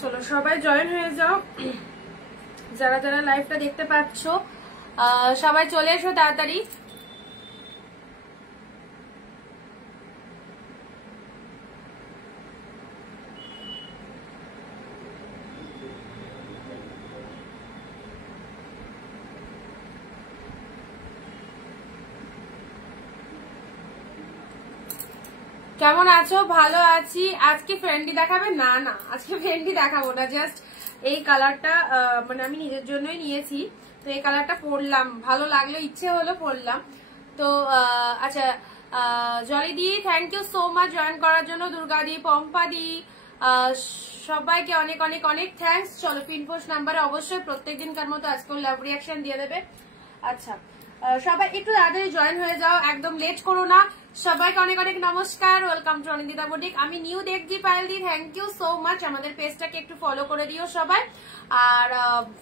চলো সবাই জয়েন হয়ে যাও, যারা যারা লাইভটা দেখতে পাচ্ছ সবাই চলে এসো তাড়াতাড়ি। কেমন আছো? ভালো আছি। আজকে ফ্রেন্ডলি দেখাবে? না না, আজকে ফ্রেন্ডলি দেখাবো না, জাস্ট এই কালারটা মানে আমি নিজের জন্যই নিয়েছি, তো এই কালারটা পরলাম, ভালো লাগলো, ইচ্ছে হলো পরলাম। তো আচ্ছা, জলিদি thank you so much join করার জন্য, দুর্গাদি, পম্পাদি, সবাইকে অনেক অনেক অনেক থ্যাঙ্কস। চলো পিনপোস্ট নাম্বারে অবশ্যই প্রত্যেকদিনকার মতো আজকে লাভ রিয়াকশন দিয়ে দেবে। আচ্ছা সবাই একটু তাড়াতাড়ি জয়েন হয়ে যাও, একদম লেট করো না। সবাইকে অনেক অনেক নমস্কার, ওয়েলকাম টু অনিন্দিতা বুটিক। আমি নিউ দেখছি পায়েলদি, থ্যাংক ইউ সো মাচ। আমাদের পেজটাকে একটু ফলো করে দিও সবাই, আর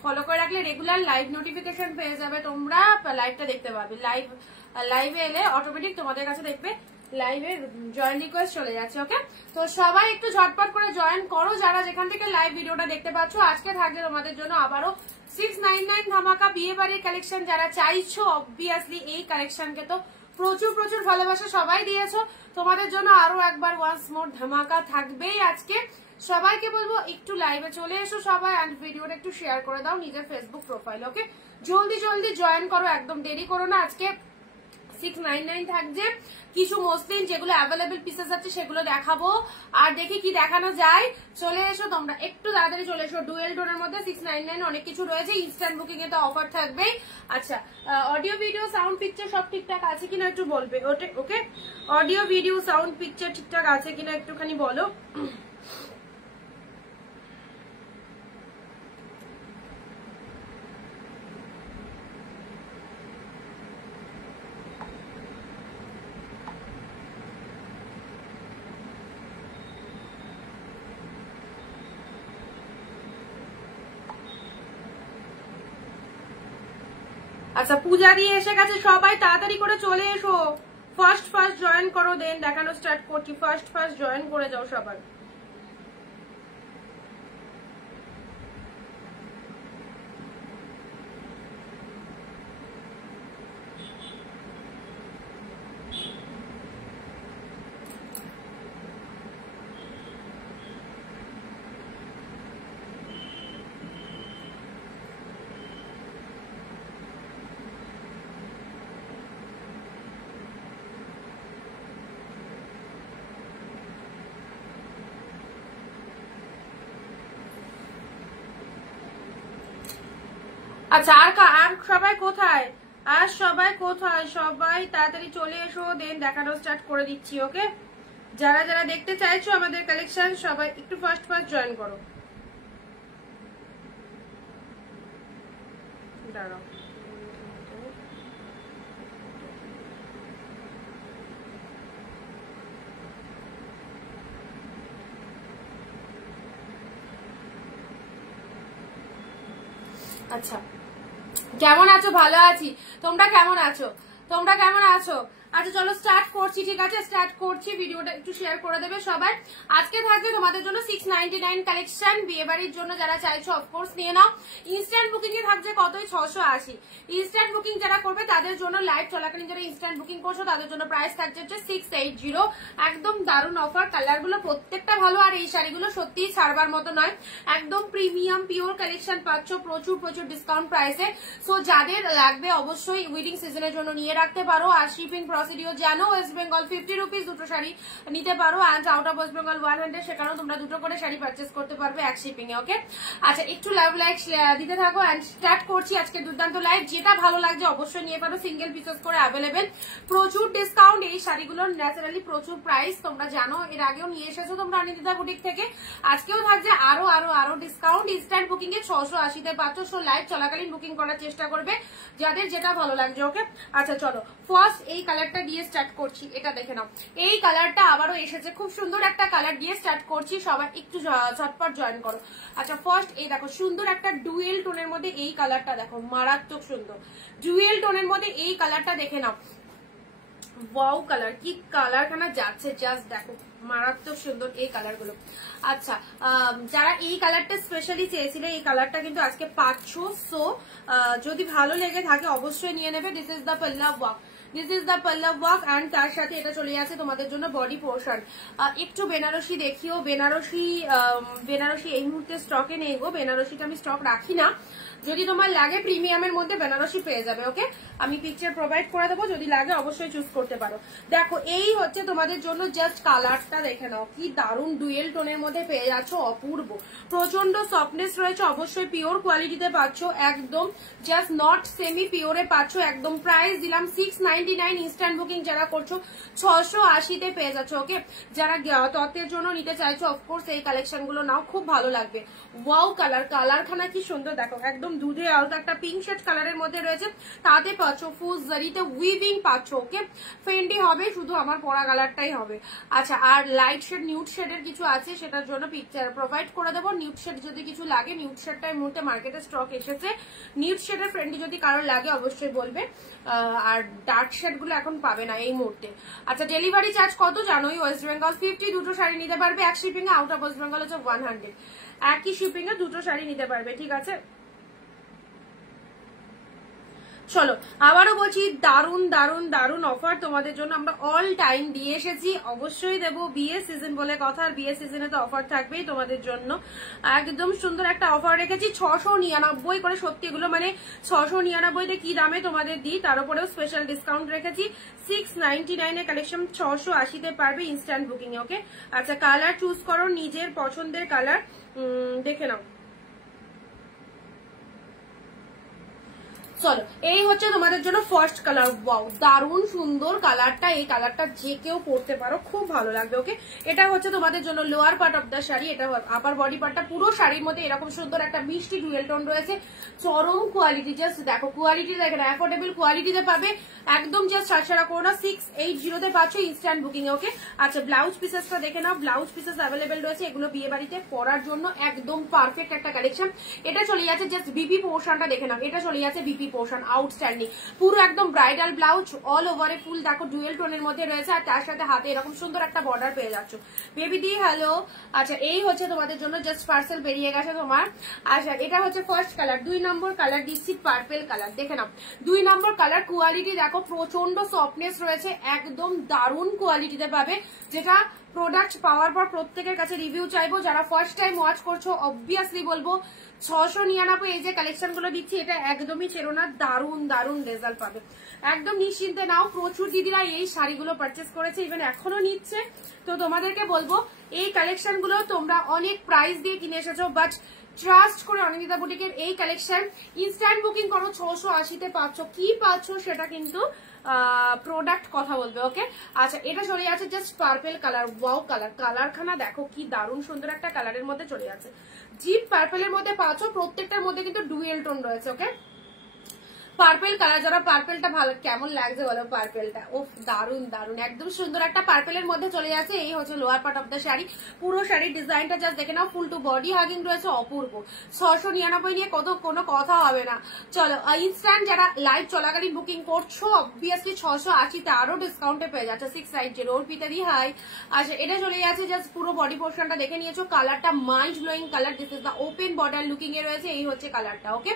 ফলো করে রাখলে রেগুলার লাইভ নোটিফিকেশন পেয়ে যাবে, তোমরা লাইভটা দেখতে পাবে। লাইভে এলে অটোমেটিক তোমাদের কাছে দেখবে লাইভে জয়েন রিকোয়েস্ট চলে যাচ্ছে। ওকে, তো সবাই একটু ঝটপট করে জয়েন করো যারা যেখান থেকে লাইভ ভিডিওটা দেখতে পাচ্ছ। আজকে থাকবে তোমাদের জন্য আবারও 699 ধামাকা বিয়ে বাড়ির কালেকশন। যারা চাইছো অবভিয়াসলি এই কালেকশনকে তো প্রচুর প্রচুর ভালোবাসা সবাই দিয়েছো, তোমাদের জন্য আরো একবার ওয়ান্স মোর ধামাকা থাকবেই আজকে। সবাইকে বলবো একটু লাইভে চলে এসো সবাই, আর ভিডিওটা একটু শেয়ার করে দাও নিজের ফেসবুক প্রোফাইল। ওকে, জলদি জলদি জয়েন করো, একদম দেরি করো না। আজকে 699 থাকছে, কিছু মসলিন যেগুলো অ্যাভেলেবেল পিসেস আছে সেগুলো দেখাবো, আর দেখি কি দেখানো যায়। চলে এসো তোমরা, একটু তাড়াতাড়ি চলে এসো। ডুয়েল টোনের মধ্যে 699 অনেক কিছু রয়েছে, ইনস্ট্যান্ট বুকিং এ তো অফার থাকবেই। আচ্ছা, অডিও ভিডিও সাউন্ড পিকচার সব ঠিকঠাক আছে কিনা একটু বলবে। ওকে, অডিও ভিডিও সাউন্ড পিকচার ঠিকঠাক আছে কিনা একটুখানি বলো। আচ্ছা, পূজা দিয়ে এসে গেছে, সবাই তাড়াতাড়ি করে চলে এসো, ফার্স্ট জয়েন করো, দেন দেখানো স্টার্ট করছি। ফার্স্ট জয়েন করে যাও সবাই। আচ্ছা, আর সবাই কোথায়? আর সবাই কোথায়? সবাই তাড়াতাড়ি চলে এসো, দেন দেখানো স্টার্ট করে দিচ্ছি। ওকে, যারা যারা দেখতে চাইছো আমাদের কালেকশন সবাই একটু ফার্স্ট জয়েন করো। দাঁড়াও, আচ্ছা কেমন আছো? ভালো আছি, তোমরা কেমন আছো? আচ্ছা চলো স্টার্ট করছি। ঠিক আছে, স্টার্ট করছি, ভিডিওটা একটু শেয়ার করে দেবে সবাই। আজকে থাকবে তোমাদের জন্য 699 কালেকশন, বিয়ে বাড়ির জন্য যারা চাইছো অফকোর্স নিয়ে নাও। ইনস্ট্যান্ট বুকিং এ থাকছে কতই 680। ইনস্ট্যান্ট বুকিং যারা করবে তাদের জন্য, লাইভ চলাকালীন যারা ইনস্ট্যান্ট বুকিং করছো তাদের জন্য প্রাইস থাকছে 680। একদম দারুণ অফার, কালার গুলো প্রত্যেকটা ভালো, আর এই শাড়িগুলো সত্যিই ছাড়বার মতো নয়, একদম প্রিমিয়াম পিওর কালেকশন পাচ্ছ প্রচুর প্রচুর ডিসকাউন্ট প্রাইসে। সো যাদের লাগবে অবশ্যই উইডিং সিজনের জন্য নিয়ে রাখতে পারো। আর শিপিং প্রসিডিওর জানো, ওয়েস্ট বেঙ্গল 50 রুপিস দুটো শাড়ি নিতে পারো, and out of West Bengal 100, সেখানেও তোমরা দুটো করে শাড়ি পারচেস করতে পারবে এক শিপিং এ। ওকে, আচ্ছা একটু লাইভ দিতে থাকো, অ্যান্ড স্টার্ট করছি আজকে দুর্দান্ত লাইভ। যেটা ভালো লাগছে অবশ্যই নিয়ে পারো, সিঙ্গেল পিসেস করে অ্যাভেলেবেল, প্রচুর ডিসকাউন্ট। এই শাড়িগুলোর ন্যাচারালি প্রচুর প্রাইস, তোমরা জানো, এর আগেও নিয়ে এসেছো তোমরা অনিন্দিতা বুটিক থেকে, আজকেও থাকছে আরো আরো আরো ডিসকাউন্ট। ইনস্ট্যান্ট বুকিং এ 680 পাচ্ছ। সো লাইভ চলাকালীন বুকিং করার চেষ্টা করবে যাদের যেটা ভালো লাগছে। ওকে, আচ্ছা চলো ফার্স্ট এই কালারটা দিয়ে স্টার্ট করছি, এটা দেখে নাও। এই কালারটা আবারও এসেছে, খুব সুন্দর একটা কালার দিয়ে স্টার্ট করছি, সবাই একটু ঝটপট জয়েন করো। আচ্ছা ফার্স্ট এই দেখো, সুন্দর একটা ডুয়েল টোনের মধ্যে এই কালারটা দেখো, মারাত্মক সুন্দর ডুয়েল টোনের মধ্যে এই কালারটা দেখে নাও। ওয়াও কালার, কি কালার খানা যাচ্ছে, জাস্ট দেখো মারাত্মক সুন্দর এই কালার গুলো। আচ্ছা, যারা এই কালারটা স্পেশালি চেয়েছিলে এই কালারটা কিন্তু আজকে পাচ্ছ। সো যদি ভালো লেগে থাকে অবশ্যই নিয়ে নেবে। দিস ইজ দ্য পাল্লা ওয়ার্ক, দিস ইজ দ্য পাল্লা ওয়ার্ক অ্যান্ড তার সাথে এটা চলে যাচ্ছে তোমাদের জন্য বডি পোর্শন। একটু বেনারসি দেখিও। বেনারসি এই মুহূর্তে স্টকে নেই গো, বেনারসিটা আমি স্টক রাখি না। যদি তোমার লাগে প্রিমিয়ামের মধ্যে বেনারসি পেয়ে যাবে। ওকে, আমি পিকচার প্রোভাইড করে দেবো, যদি লাগে অবশ্যই চুজ করতে পারো। দেখো এই হচ্ছে তোমাদের জন্য জাস্ট কালারটা দেখে নাও, কি দারুণ ডুয়েল টোনের মধ্যে পেয়ে যাচ্ছ, অপূর্ব। প্রচন্ড সফটনেস রয়েছে, অবশ্যই পিওর কোয়ালিটিতে পাচ্ছ, একদম জাস্ট নট সেমি পিওরে পাচ্ছ একদম। প্রাইস দিলাম 699, ইনস্ট্যান্ট বুকিং যারা করছো 680-তে পেয়ে যাচ্ছ। ওকে, যারা তত্ত্বের জন্য নিতে চাইছো অফকোর্স এই কালেকশন গুলো নাও, খুব ভালো লাগবে। ওয়াও কালার, কালারখানা কি সুন্দর দেখো, একদম দুধে আলতো একটা পিঙ্ক শেড কালারের মধ্যে রয়েছে, তাতে পাচ্ছ ফুল জারিতে উইভিং পাচ্ছ। ওকে, ফেন্ডি হবে, শুধু আমার পরা কালারটাই হবে। আচ্ছা, আর লাইট শেড নিউড শেডের কিছু আছে, সেটার জন্য পিকচার প্রোভাইড করে দেবো। নিউড শেড যদি কিছু লাগে, নিউড শেডটা এই মুহূর্তে মার্কেটে স্টক এসেছে। নিউড শেডের ফ্রেন্ডি যদি কারোর লাগে অবশ্যই বলবে, আর ডার্ক শেড গুলো এখন পাবে না এই মুহূর্তে। আচ্ছা, ডেলিভারি চার্জ কত জানোই? ওয়েস্ট বেঙ্গল 50, দুটো শাড়ি নিতে পারবে এক shipping A. Out of West Bengal হচ্ছে 100, একই শিপিং এ দুটো শাড়ি নিতে পারবে। ঠিক আছে, চলো আবারও বলছি, দারুন দারুন দারুন অফার তোমাদের জন্য আমরা অল টাইম দিয়ে এসেছি, অবশ্যই দেবো। বিয়ে সিজন বলে কথা, আর বিয়ে সিজনে তো অফার থাকবেই তোমাদের জন্য। একদম সুন্দর একটা অফার রেখেছি, 699 করে। সত্যি এগুলো মানে 699-তে কি দামে তোমাদের দিই, তার উপরেও স্পেশাল ডিসকাউন্ট রেখেছি। 699 এর কালেকশন 680-তে পারবে ইনস্ট্যান্ট বুকিং এ। ওকে, আচ্ছা কালার চুজ করো, নিজের পছন্দের কালার দেখে নাও। চলো, এই হচ্ছে তোমাদের জন্য ফার্স্ট কালার। ওয়াও, দারুণ সুন্দর কালারটা, এই কালারটা যে কেউ পরতে পারো, খুব ভালো লাগবে। ওকে, এটা হচ্ছে তোমাদের জন্য lower part of the sari, এটা আপার বডি পার্টটা। পুরো শাড়ির মধ্যে এরকম সুন্দর একটা মিষ্টি ডুয়েল টোন রয়েছে, চরম কোয়ালিটি। জাস্ট দেখো কোয়ালিটি দেখেন, অ্যাফোর্ডেবল কোয়ালিটিতে পাবে একদম। জাস্ট ছাড়া করো না, 680-তে পাচ্ছ ইনস্ট্যান্ট বুকিং এ। ওকে, আচ্ছা ব্লাউজ পিসেসটা দেখে নাও, ব্লাউজ পিসেস অ্যাভেলেবেল রয়েছে, এগুলো বিয়ে বাড়িতে পরার জন্য একদম পারফেক্ট একটা কালেকশন। এটা চলে যাচ্ছে জাস্ট বিপি পোর্শনটা দেখে নাও, এটা চলে যাচ্ছে বিপি পোর্শন, আউটস্ট্যান্ডিং। পুরো একদম ব্রাইডাল ব্লাউজ, অল ওভারে ফুল দেখো ডুয়েল টোনের মধ্যে রয়েছে, আর তার সাথে হাতে এরকম সুন্দর একটা বর্ডার পেয়ে যাচ্ছ। বেবি দি হ্যালো। আচ্ছা, এই হচ্ছে তোমাদের জন্য জাস্ট পার্সেল বেরিয়ে গেছে তোমার। আচ্ছা, এটা হচ্ছে ফার্স্ট কালার। 2 নম্বর কালার দিচ্ছি পার্পেল কালার, দেখে নাও 2 নম্বর কালার। কোয়ালিটি দেখো, প্রচন্ড সফটনেস রয়েছে, একদম দারুণ কোয়ালিটিতে পাবে, যেটা প্রোডাক্ট পাওয়ার পর প্রত্যেকের কাছে রিভিউ চাইবো। যারা ফার্স্ট টাইম ওয়াচ করছো অবভিয়াসলি বলবো 699 এই যে কালেকশন গুলো দিচ্ছি, এটা একদমই ছেড়ো না, দারুণ দারুণ রেজাল্ট পাবে, একদম নিশ্চিন্তে নাও। প্রচুর দিদিরা এই শাড়িগুলো পারচেস করেছে, ইভেন এখনো নিচ্ছে। তো তোমাদেরকে বলবো এই কালেকশন গুলো তোমরা অনেক প্রাইস দিয়ে কিনে এসেছো, বাট ট্রাস্ট করে অনিন্দিতা বুটিকের এই কালেকশন ইনস্ট্যান্ট বুকিং করো, 680-তে পাচ্ছ। কি পাচ্ছ সেটা কিন্তু প্রোডাক্ট কথা বলবে। ওকে, আচ্ছা এটা চলে যাচ্ছে just purple colour. Wow colour, কালারখানা দেখো কি দারুণ সুন্দর একটা কালারের মধ্যে চলে যাচ্ছে। জিপ পার্পেলের মধ্যে পাচ্ছ, প্রত্যেকটার মধ্যে কিন্তু ডুয়েল টোন রয়েছে। ওকে, পার্পেল কালার, যারা পার্পেলটা ভালো, কেমন লাগছে বলো পার্পেলটা? ওফ, দারুন দারুন, একদম সুন্দর একটা পার্পেলের মধ্যে চলে যাচ্ছে। এই হচ্ছে lower part of the sari. পুরো শাড়ির ডিজাইনটা জাস্ট দেখে নাও, ফুল টু বডি হাগিং রয়েছে, অপূর্ব। 699 নিয়ে কোনো কথা হবে না। চলো, ইনস্ট্যান্ট যারা লাইভ চলাকালীন বুকিং করছো অবভিয়াসলি 680-তে আরো ডিসকাউন্টে পেয়ে যাচ্ছে 690। অর্পিতা দি হাই। আচ্ছা, এটা চলে যাচ্ছে জাস্ট পুরো বডি পোর্শনটা দেখে নিয়েছো, কালারটা mind blowing colour. This is the open border looking এ রয়েছে, এই হচ্ছে কালারটা। ওকে,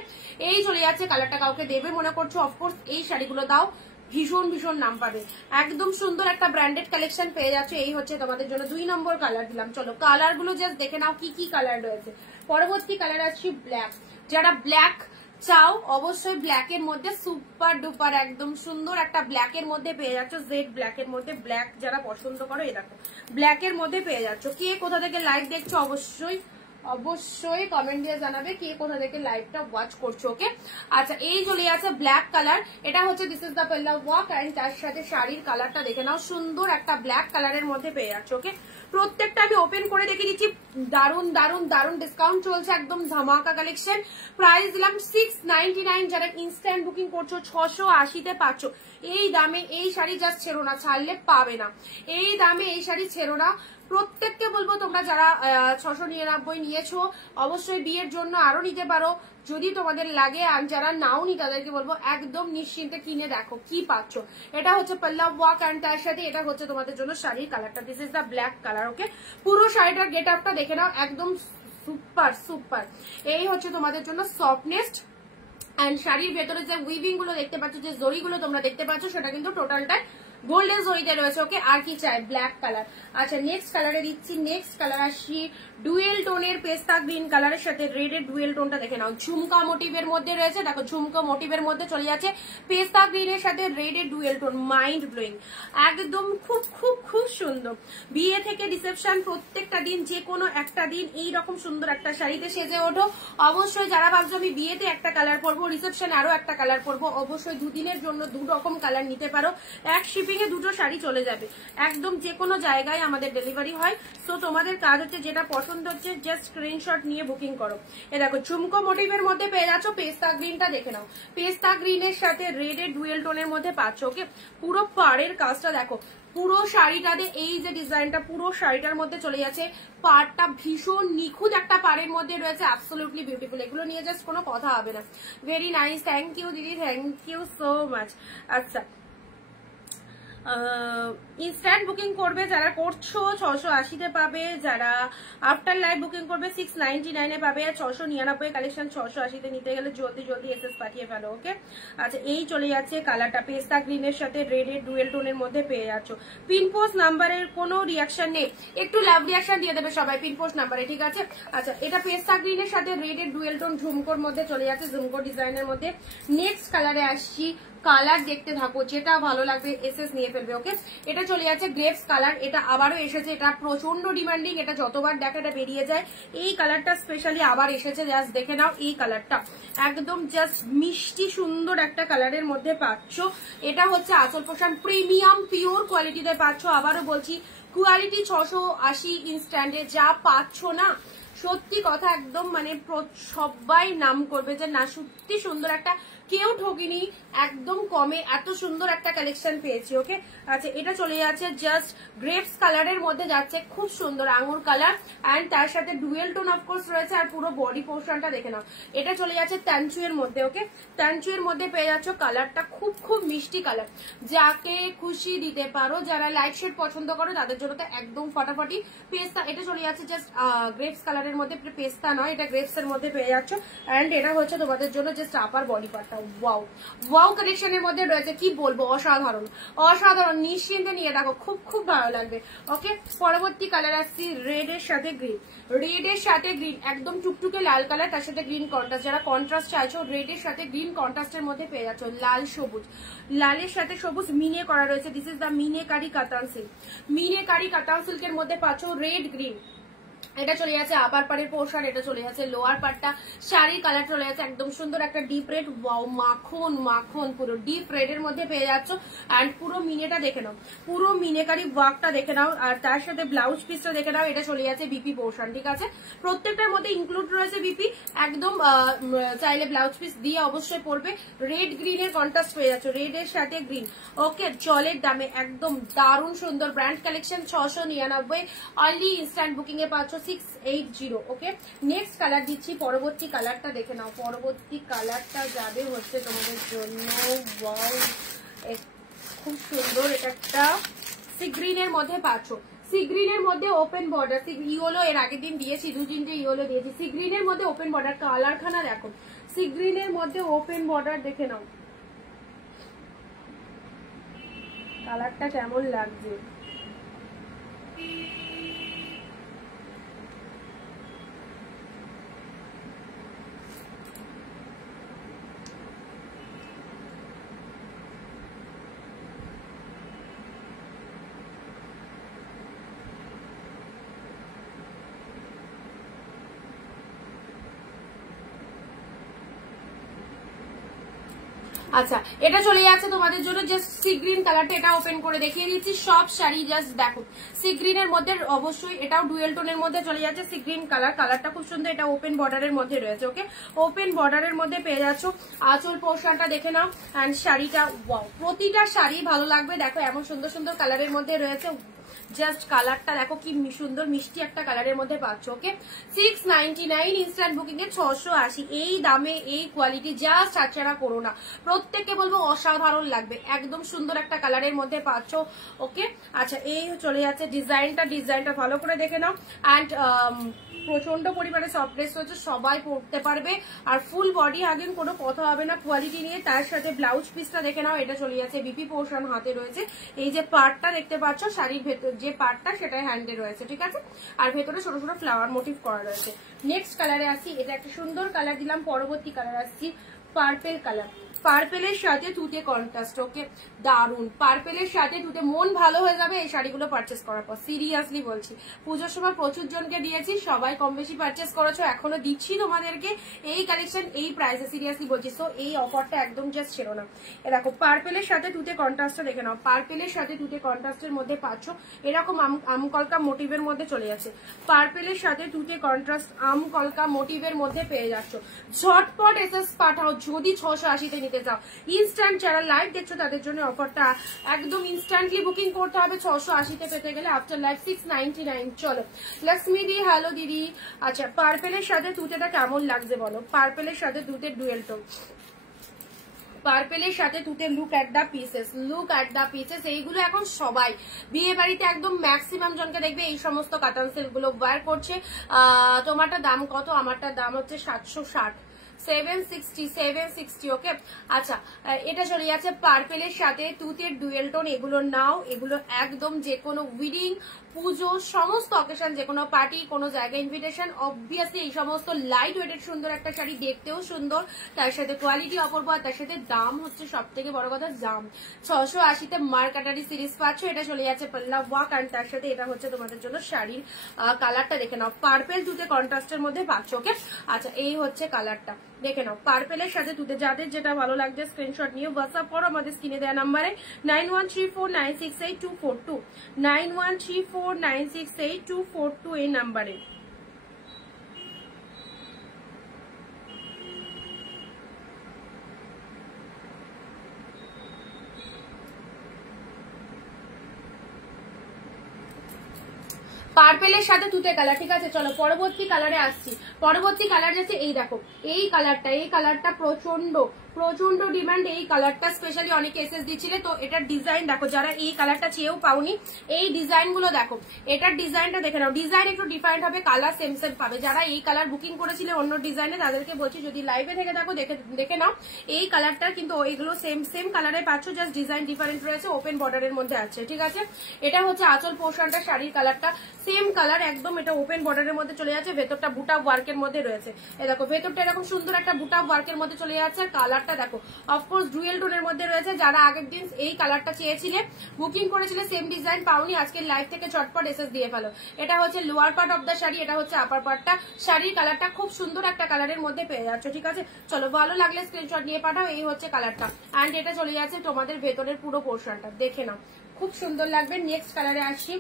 এই চলে যাচ্ছে কালারটা। কাউকে দেবে মনে করছো অফকোর্স এই শাড়িগুলো দাও, ভীষণ ভীষণ নাম পাবে। একদম সুন্দর একটা ব্র্যান্ডেড কালেকশন পেয়ে যাচ্ছে। এই হচ্ছে তোমাদের জন্য 2 নম্বর কালার দিলাম। চলো, কালার গুলো জাস্ট দেখে নাও কি কি কালার রয়েছে। পরবর্তী কালার আসছি ব্ল্যাক। যারা ব্ল্যাক চাও অবশ্যই ব্ল্যাক এর মধ্যে সুপার ডুপার একদম সুন্দর একটা ব্ল্যাক এর মধ্যে পেয়ে যাচ্ছ। জেড ব্ল্যাক এর মধ্যে, ব্ল্যাক যারা পছন্দ করো এই দেখো ব্ল্যাক এর মধ্যে পেয়ে যাচ্ছ। কে কোথা থেকে লাইভ দেখছো অবশ্যই কমেন্ট দিয়ে জানাবে কে কোথা থেকে লাইভটা ওয়াচ করছো। ওকে, আচ্ছা এই চলে আছে ব্ল্যাক কালার। এটা হচ্ছে দিস ইজ দ্য পাল্লা ওয়ার্ক, এন্ড তার সাথে শাড়ির কালারটা দেখে নাও, সুন্দর একটা ব্ল্যাক কালারের মধ্যে পেয়ে যাচ্ছ। ওকে, প্রত্যেকটা আমি ওপেন করে দেখে দিচ্ছি। দারুন দারুন দারুন ডিসকাউন্ট চলছে, একদম ধামাকা কালেকশন। প্রাইস দিলাম 699। যারা ইনস্ট্যান্ট বুকিং করছো 680-তে পাচ্ছ। এই দামে এই শাড়ি জাস্ট ছেড়ো না, ছাড়লে পাবে না। এই দামে এই শাড়ি ছেড়ো না, প্রত্যেককে বলবো তোমরা যারা 699 নিয়েছো অবশ্যই বিয়ের জন্য আরো নিতে পারো যদি তোমাদের লাগে, আর যারা নাও নি তাদেরকে বলবো একদম নিশ্চিন্তে কিনে দেখো কি পাচ্ছ। এটা হচ্ছে পল্লব ওয়ার্ক অ্যান্ড তার সাথে এটা হচ্ছে তোমাদের জন্য শাড়ির কালারটা। This is the black colour. Okay, পুরো শাড়িটার গেট আপটা দেখে নাও, একদম সুপার সুপার। এই হচ্ছে তোমাদের জন্য সফটনেস এন্ড শাড়ির ভেতরে যে উইভিং গুলো দেখতে পাচ্ছ, যে জরিগুলো তোমরা দেখতে পাচ্ছ, সেটা কিন্তু টোটালটাই গোল্ডেন জরিতে রয়েছে। ওকে, আর কি চাই, ব্ল্যাক কালার। আচ্ছা, নেক্সট কালারে দিচ্ছি, নেক্সট কালার আসছি ডুয়েল টোনের পেস্তা গ্রিন কালারের সাথে রেডের ডুয়েল টোনটা দেখে নাও, ঝুমকা মোটিভের মধ্যে রয়েছে। দেখো ঝুমকা মোটিভের মধ্যে চলে যাচ্ছে পেস্তা গ্রিনের সাথে রেডের ডুয়েল টোন, মাইন্ড ব্লোয়িং, একদম খুব খুব খুব সুন্দর। বিয়ে থেকে রিসেপশন প্রত্যেকটা দিন, যে কোনো একটা দিন এইরকম সুন্দর একটা শাড়িতে সেজে ওঠো। অবশ্যই যারা ভাবছো আমি বিয়েতে একটা কালার পরবো, রিসেপশনে আরো একটা কালার পরবো, অবশ্যই দুদিনের জন্য দু রকম কালার নিতে পারো। এক শিপিং এ দুটো শাড়ি চলে যাবে, একদম যে কোনো জায়গায় আমাদের ডেলিভারি হয়। তো তোমাদের কাজ হচ্ছে যেটা পছন্দ হচ্ছে জাস্ট স্ক্রিনশট নিয়ে বুকিং করো। এ দেখো ঝুমকো মোটিভের মধ্যে পেয়ে যাচ্ছ পেস্তা গ্রিনটা দেখে নাও, পেস্তা গ্রিনের সাথে রেডের ডুয়েল টোনের মধ্যে পাচ্ছ। ওকে, পুরো পাড়ের কাজটা দেখো, পুরো শাড়িটাতে এই যে ডিজাইনটা পুরো শাড়িটার মধ্যে চলে যাচ্ছে। পাড়টা ভীষণ নিখুঁত একটা পাড়ের মধ্যে রয়েছে, অ্যাবসলিউটলি বিউটিফুল। এগুলো নিয়ে জাস্ট কোনো কথা হবে না। ভেরি নাইস, থ্যাংক ইউ দিদি, থ্যাংক ইউ সো মাচ। আচ্ছা, ইনস্ট্যান্ট বুকিং করবে যারা করছো 680 পাবে, যারা আফটার লাইভ বুকিং করবে 699 পাবে, আর 699 কালেকশন 680 নিতে গেলে জলদি জলদি এসএস পাঠিয়ে ফেলো। ওকে, আচ্ছা, এই চলে যাচ্ছে কালারটা পেস্তা গ্রিনের সাথে রেডের ডুয়েল টোনের মধ্যে পেয়ে যাচ্ছ। পিনপোস্ট নাম্বারের কোনো রিয়াকশন নেই, একটু লাভ রিয়াকশন দিয়ে দেবে সবাই পিনপোস্ট নাম্বারে, ঠিক আছে। আচ্ছা, এটা পেস্তা গ্রিনের সাথে রেডের ডুয়েল টোন ঝুমকোর মধ্যে চলে যাচ্ছে, ঝুমকো ডিজাইনের মধ্যে। নেক্সট কালারে আসছি, কালার দেখতে থাকো, যেটা ভালো লাগবে এসএস নিয়ে ফেলবে। ওকে, এটা চলে যাচ্ছে গ্রেপস কালার, এটা আবারও এসেছে, এটা প্রচন্ড ডিমান্ডিং, এটা যতবার দেখা এটা বেরিয়ে যায়। এই কালারটা স্পেশালি আবার এসেছে, জাস্ট দেখে নাও এই কালারটা, একদম জাস্ট মিষ্টি সুন্দর একটা কালারের মধ্যে পাচ্ছ। এটা হচ্ছে আঁচল পোষণ, প্রিমিয়াম পিওর কোয়ালিটিতে পাচ্ছ। আবারও বলছি, কোয়ালিটি 680 ইনস্ট্যান্টে যা পাচ্ছ না, সত্যি কথা একদম মানে সবাই নাম করবে যে না সত্যি সুন্দর একটা, কেউ ঠকিনি, একদম কমে এত সুন্দর একটা কালেকশন পেয়েছি। ওকে, আচ্ছা, এটা চলে যাচ্ছে জাস্ট গ্রেপস কালারের মধ্যে যাচ্ছে, খুব সুন্দর আঙুর কালার, অ্যান্ড তার সাথে ডুয়েল টোন অফকোর্স রয়েছে, আর পুরো বডি পোর্শনটা দেখে নাও। এটা চলে যাচ্ছে তানচু এর মধ্যে। ওকে, তানচু এর মধ্যে পেয়ে যাচ্ছ, কালারটা খুব খুব মিষ্টি কালার, যাকে খুশি দিতে পারো। যারা লাইট শেড পছন্দ করো তাদের জন্য তো একদম ফাটাফাটি। পেস্তা, এটা চলে যাচ্ছে জাস্ট গ্রেপস কালারের মধ্যে, পেস্তা নয়, এটা গ্রেপস এর মধ্যে পেয়ে যাচ্ছ, অ্যান্ড এটা হচ্ছে তোমাদের জন্য জাস্ট আপার বডি পার্টটা। ওয়াও ওয়াও কালেকশনের মধ্যে রয়েছে, কি বলবো, অসাধারণ অসাধারণ, নিশ্চিন্তে নিয়ে দেখো, খুব খুব ভালো লাগবে। ওকে, পরবর্তী কালার আসছি রেডের সাথে গ্রিন, রেডের সাথে গ্রিন, একদম টুকটুকে লাল কালার, তার সাথে গ্রিন কন্ট্রাস্ট। যারা কন্ট্রাস্ট চাইছো রেডের সাথে গ্রিন কন্ট্রাস্টের মধ্যে পেয়ে যাচ্ছ, লাল সবুজ, লালের সাথে সবুজ মিনে করা রয়েছে। দিস ইজ দ্য মিনেকারি কাতান সিল্ক, মিনেকারি কাতান সিল্কের মধ্যে পাচ্ছ রেড গ্রিন। এটা চলে যাচ্ছে আপার পাড়ের পোর্শন, এটা চলে যাচ্ছে লোয়ার পার্টটা। শাড়ির কালার চলে যাচ্ছে একদম সুন্দর একটা ডিপ রেড, ওয়াও মাখন মাখন, পুরো ডিপ রেড এর মধ্যে পেয়ে যাচ্ছ। অ্যান্ড পুরো মিনেটা দেখে নাও, পুরো মিনেকারি ওয়ার্কটা দেখে নাও, আর তার সাথে ব্লাউজ পিসটা দেখে নাও। এটা চলে যাচ্ছে বিপি পোর্শন, ঠিক আছে, প্রত্যেকটার মধ্যে ইনক্লুড রয়েছে বিপি, একদম চাইলে ব্লাউজ পিস দিয়ে অবশ্যই পরবে। রেড গ্রিনের কন্ট্রাস্ট পেয়ে যাচ্ছ, রেড এর সাথে গ্রিন। ওকে, জলের দামে একদম দারুণ সুন্দর brand collection, 699, only instant booking এ পাচ্ছ 680। ওকে, নেক্সট কালার দিচ্ছি, পরবর্তী কালারটা দেখে নাও। পরবর্তী কালারটা যাবে হচ্ছে তোমাদের জন্য, ওয়াও খুব সুন্দর, এটা একটা সি গ্রিনের মধ্যে পাচ্ছ, সি গ্রিনের মধ্যে ওপেন বর্ডার, ইয়েলো এর আগের দিন দিয়েছি, 2-3টে ইয়েলো দিয়েছি। সি গ্রিনের মধ্যে ওপেন বর্ডার, কালার খানা দেখো, সি গ্রিনের মধ্যে ওপেন বর্ডার দেখে নাও, কালারটা কেমন লাগছে। আচ্ছা, এটা চলে যাচ্ছে তোমাদের জন্য জাস্ট সি গ্রিন কালারটা, এটা ওপেন করে দেখিয়ে দিচ্ছি। সব শাড়ি জাস্ট দেখো সি গ্রিনের মধ্যে, অবশ্যই এটাও ডুয়েল টোনের মধ্যে চলে যাচ্ছে সি গ্রিন কালার, কালারটা খুব সুন্দর। এটা ওপেন বর্ডারের মধ্যে রয়েছে। ওকে, ওপেন বর্ডারের মধ্যে পেয়ে যাচ্ছ, আঁচল পোর্শনটা দেখে নাও, অ্যান্ড শাড়িটা ওয়াও, প্রতিটা শাড়ি ভালো লাগবে। দেখো এমন সুন্দর সুন্দর কালারের মধ্যে রয়েছে, জাস্ট কালারটা দেখো কি সুন্দর মিষ্টি একটা কালারের মধ্যে পাচ্ছ। ওকে 699 ইনস্ট্যান্ট বুকিং এ 680। এই দামে এই কোয়ালিটি জাস্ট ছাড়া করো না, প্রত্যেককে বলবো অসাধারণ লাগবে, একদম সুন্দর একটা কালারের মধ্যে পাচ্ছ। ওকে আচ্ছা এই চলে যাচ্ছে ডিজাইনটা ভালো করে দেখে নাও। অ্যান্ড প্রচন্ড পরিমাণে সফটনেস হচ্ছে, সবাই পরতে পারবে। আর ফুল বডি হাগিং, কোনো কথা হবে না কোয়ালিটি নিয়ে। তার সাথে ব্লাউজ পিসটা দেখে নাও, এটা চলে যাচ্ছে বিপি পোর্শন, হাতে রয়েছে এই যে পার্টটা দেখতে পাচ্ছ, শাড়ির ভেতর যে পার্টটা সেটা হ্যান্ডে রয়েছে, ঠিক আছে। আর ভেতরে ছোট ছোট ফ্লাওয়ার মোটিভ করা রয়েছে। নেক্সট কালারে আসি, এটা একটা সুন্দর কালার দিলাম। পরবর্তী কালার আসছি পার্পেল কালার, পার্পেলের সাথে তুতে কন্ট্রাস্ট। ওকে দারুন, পার্পেলের সাথে তুতে, মন ভালো হয়ে যাবে এই শাড়িগুলো পারচেস করার পর, সিরিয়াসলি বলছি। পুজোর সময় প্রচুর জনকে দিয়েছি, সবাই কম বেশি পারচেস করেছো, এখনো দিচ্ছি তোমাদেরকে এই কালেকশন এই প্রাইসে, সিরিয়াসলি বলছি। সো এই অফারটা একদম জাস্ট ছিল না। দেখো পার্পেলের সাথে তুতে কন্ট্রাস্টটা দেখে নাও, পার্পেলের সাথে তুতে কন্ট্রাস্টের মধ্যে পাচ্ছ এরকম আমকলকা মোটিভের মধ্যে চলে যাচ্ছে। পার্পেলের সাথে তুতে কন্ট্রাস্ট আমকলকা মোটিভের মধ্যে পেয়ে যাচ্ছ। ঝটপট এসএস পাঠাও যদি 680-তে নিতে চাও। ইনস্ট্যান্ট যারা লাইভ দেখছো তাদের জন্য অফারটা একদম ইনস্ট্যান্টলি বুকিং করতে হবে 680-তে পেতে গেলে। After live 699। চলো লক্ষ্মী দি, হ্যালো দিদি। আচ্ছা পার্পেলের সাথে তুতেটা কেমন লাগছে বলো, পার্পেলের সাথে তুতের ডুয়েল টোন, পার্পেলের সাথে তুতে look at the pieces, look at the pieces. এইগুলো এখন সবাই বিয়ে বাড়িতে একদম ম্যাক্সিমাম জনকে দেখবে এই সমস্ত কাতান সিল্ক গুলো ওয়্যার করছে। তোমারটা দাম কত? আমারটা দাম হচ্ছে 760, 760। ওকে আচ্ছা এটা চলে যাচ্ছে পার্পেলের সাথে তুতের ডুয়েল টোন। এগুলো নাও, এগুলো একদম যে কোনো উইডিং, পুজো, সমস্ত অকেশন, যে কোনো পার্টি, কোনো জায়গায় ইনভিটেশন, অবভিয়াসলি এই সমস্ত লাইট ওয়েটেড সুন্দর একটা শাড়ি, দেখতেও সুন্দর, তার সাথে কোয়ালিটি অপূর্ব, তার সাথে দাম হচ্ছে সব থেকে বড় কথা দাম। 680-তে মার্কাটারি সিরিজ পাচ্ছ। এটা চলে যাচ্ছে পাল্লা ওয়ার্ক, আর তার সাথে এটা হচ্ছে তোমাদের জন্য শাড়ির কালারটা দেখে নাও, পার্পেল তুতে কন্ট্রাস্টের মধ্যে পাচ্ছ। ওকে আচ্ছা এই হচ্ছে কালারটা দেখে নাও, পার্পেলের সাথে তুতে। যাদের যেটা ভালো লাগছে স্ক্রিনশট নিয়ে হোয়াটসঅ্যাপ করো আমাদের স্ক্রিনে দেওয়া নাম্বারে 9134968242, 9134968242 এই নাম্বারে। পার্পেলের সাথে তুতে কালার, ঠিক আছে। চলো পরবর্তী কালারে আসছি। পরবর্তী কালার যাচ্ছে এই দেখো, এই কালারটা প্রচন্ড প্রচন্ড ডিমান্ড। এই কালারটা স্পেশালি অনেকে এসএস দিচ্ছিলে, তো এটার ডিজাইন দেখো, যারা এই কালারটা চেয়েও পাওনি এই ডিজাইন গুলো দেখো, এটার ডিজাইনটা দেখে নাও। ডিজাইন একটু ডিফারেন্ট হবে, কালার সেম সেম পাবে। যারা এই কালার বুকিং করেছিলে অন্য ডিজাইনে তাদেরকে বলছি যদি লাইভে থেকে দেখো দেখে নাও। এই কালারটা কিন্তু এইগুলো সেম সেম কালারে পাচ্ছ, জাস্ট ডিজাইন ডিফারেন্ট রয়েছে, ওপেন বর্ডারের মধ্যে আছে, ঠিক আছে। এটা হচ্ছে আঁচল পোর্শনটা, শাড়ির কালারটা সেম কালার একদম, এটা ওপেন বর্ডারের মধ্যে চলে যাচ্ছে, ভেতরটা বুটা ওয়ার্কের মধ্যে রয়েছে। এই দেখো ভেতরটা এরকম সুন্দর একটা বুটা ওয়ার্কের মধ্যে চলে যাচ্ছে। কালারটা দেখো অফকোর্স ডুয়েল টোনের মধ্যে রয়েছে। যারা আগের দিন এই কালারটা চেয়েছিলে, বুকিং করেছিলে, সেম ডিজাইন পাওনি, আজকে লাইভ থেকে চটপট এসএস দিয়ে ফেলো। এটা হচ্ছে lower part of the sari, এটা হচ্ছে আপার পার্টটা। শাড়ির কালারটা খুব সুন্দর একটা কালারের মধ্যে পেয়ে যাচ্ছ, ঠিক আছে। চলো ভালো লাগলে স্ক্রিনশট নিয়ে পাঠাও। এই হচ্ছে কালারটা, অ্যান্ড এটা চলে যাচ্ছে তোমাদের ভেতরের পুরো পোর্শনটা, দেখে নাও খুব সুন্দর লাগবে। নেক্সট কালারে আসছি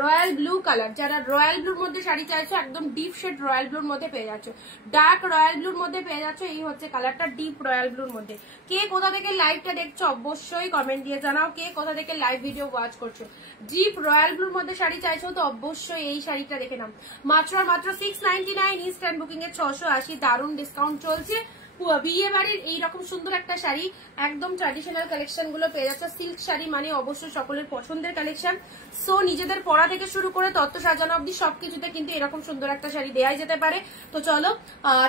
রয়্যাল ব্লু কালার। যারা রয়্যাল ব্লুর মধ্যে শাড়ি চাইছো, একদম ডিপ শেড রয়্যাল ব্লুর মধ্যে পেয়ে যাচ্ছ, ডার্ক রয়্যাল ব্লুর মধ্যে পেয়ে যাচ্ছ। এই হচ্ছে কালারটা ডিপ রয়্যাল ব্লুর মধ্যে। কে কোথা থেকে লাইভটা দেখছো অবশ্যই কমেন্ট দিয়ে জানাও, কে কোথা থেকে লাইভ ভিডিও ওয়াচ করছো। ডিপ রয়্যাল ব্লুর মধ্যে শাড়ি চাইছো তো অবশ্যই এই শাড়িটা দেখে নাও। মাত্র 699, ইনস্ট্যান্ট বুকিং এর 680, দারুণ ডিসকাউন্ট চলছে। বিয়ে বাড়ির এইরকম সুন্দর একটা শাড়ি, একদম ট্র্যাডিশনাল কালেকশন গুলো পেয়ে যাচ্ছে। সিল্ক শাড়ি মানে অবশ্যই সকলের পছন্দের কালেকশন। সো নিজেদের পড়া থেকে শুরু করে তত্ত্ব সাজানো অব্দি সবকিছুতে কিন্তু এরকম সুন্দর একটা শাড়ি দেওয়াই যেতে পারে। তো চলো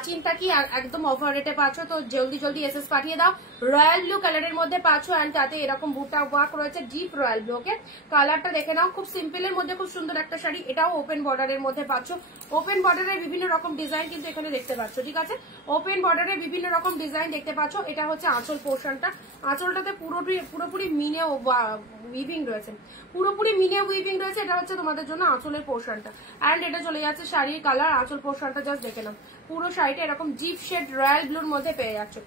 চিন্তা কি, একদম অফার রেটে পাচ্ছ, তো জলদি এসএস পাঠিয়ে দাও। রয়্যাল ব্লু কালারের মধ্যে পাচ্ছ, অ্যান্ড তাতে এরকম বুটা ওয়ার্ক রয়েছে, ডিপ রয়্যাল ব্লু। ওকে কালারটা দেখে নাও, খুব সিম্পলের মধ্যে খুব সুন্দর একটা শাড়ি। এটাও ওপেন বর্ডারের মধ্যে পাচ্ছ। ওপেন বর্ডারের বিভিন্ন রকম ডিজাইন কিন্তু এখানে দেখতে পাচ্ছ, ঠিক আছে। ওপেন বর্ডারের বিভিন্ন রকম ডিজাইন দেখতে পাচ্ছ। এটা হচ্ছে আঁচল পোর্শনটা, আঁচলটাতে পুরোপুরি মিনে উইভিং রয়েছে, পুরোপুরি মিনে উইভিং রয়েছে। এটা হচ্ছে তোমাদের জন্য আঁচলের পোর্শনটা, অ্যান্ড এটা চলে যাচ্ছে শাড়ির কালার। আঁচল পোর্শনটা জাস্ট দেখে নাও, পুরো শাড়িটা এরকম জিপ শেড রয়্যাল ব্লুর মধ্যে পেয়ে যাচ্ছে।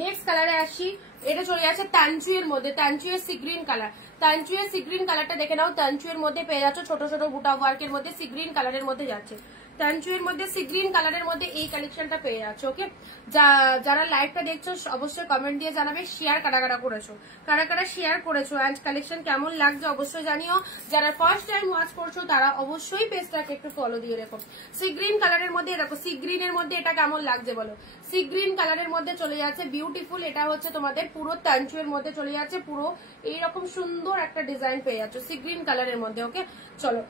নেক্সট কালারে আসছি, এটা চলে যাচ্ছে তানচুয়ের মধ্যে, তানচুয়ের সি গ্রিন কালার। তানচুয়ের সি গ্রিন কালারটা দেখে নাও, তানচুয়ের মধ্যে পেয়ে যাচ্ছে ছোট ছোট বুটা ওয়ার্কের মধ্যে, সি গ্রিন কালারের মধ্যে যাচ্ছে। ট্যানচুয়ের মধ্যে সি গ্রিন কালারের মধ্যে এই কালেকশনটা পেয়ে যাচ্ছে। ওকে, যারা লাইভটা দেখছো অবশ্যই কমেন্ট দিয়ে জানাবে শেয়ার কারা কারা শেয়ার করেছো অ্যান্ড কালেকশন কেমন লাগছে অবশ্যই জানিও। যারা ফার্স্ট টাইম ওয়াচ করছো তারা অবশ্যই পেজটাকে একটু ফলো দিয়ে রেখো। সি গ্রিন কালারের মধ্যে দেখো, সি গ্রিনের মধ্যে এটা কেমন লাগছে বলো। সি গ্রিন কালারের মধ্যে চলে যাচ্ছে বিউটিফুল, এটা হচ্ছে তোমাদের পুরো ট্যানচুয়ের মধ্যে চলে যাচ্ছে, পুরো এইরকম সুন্দর একটা ডিজাইন পেয়ে যাচ্ছ সি গ্রিন কালারের মধ্যে। ওকে চলো,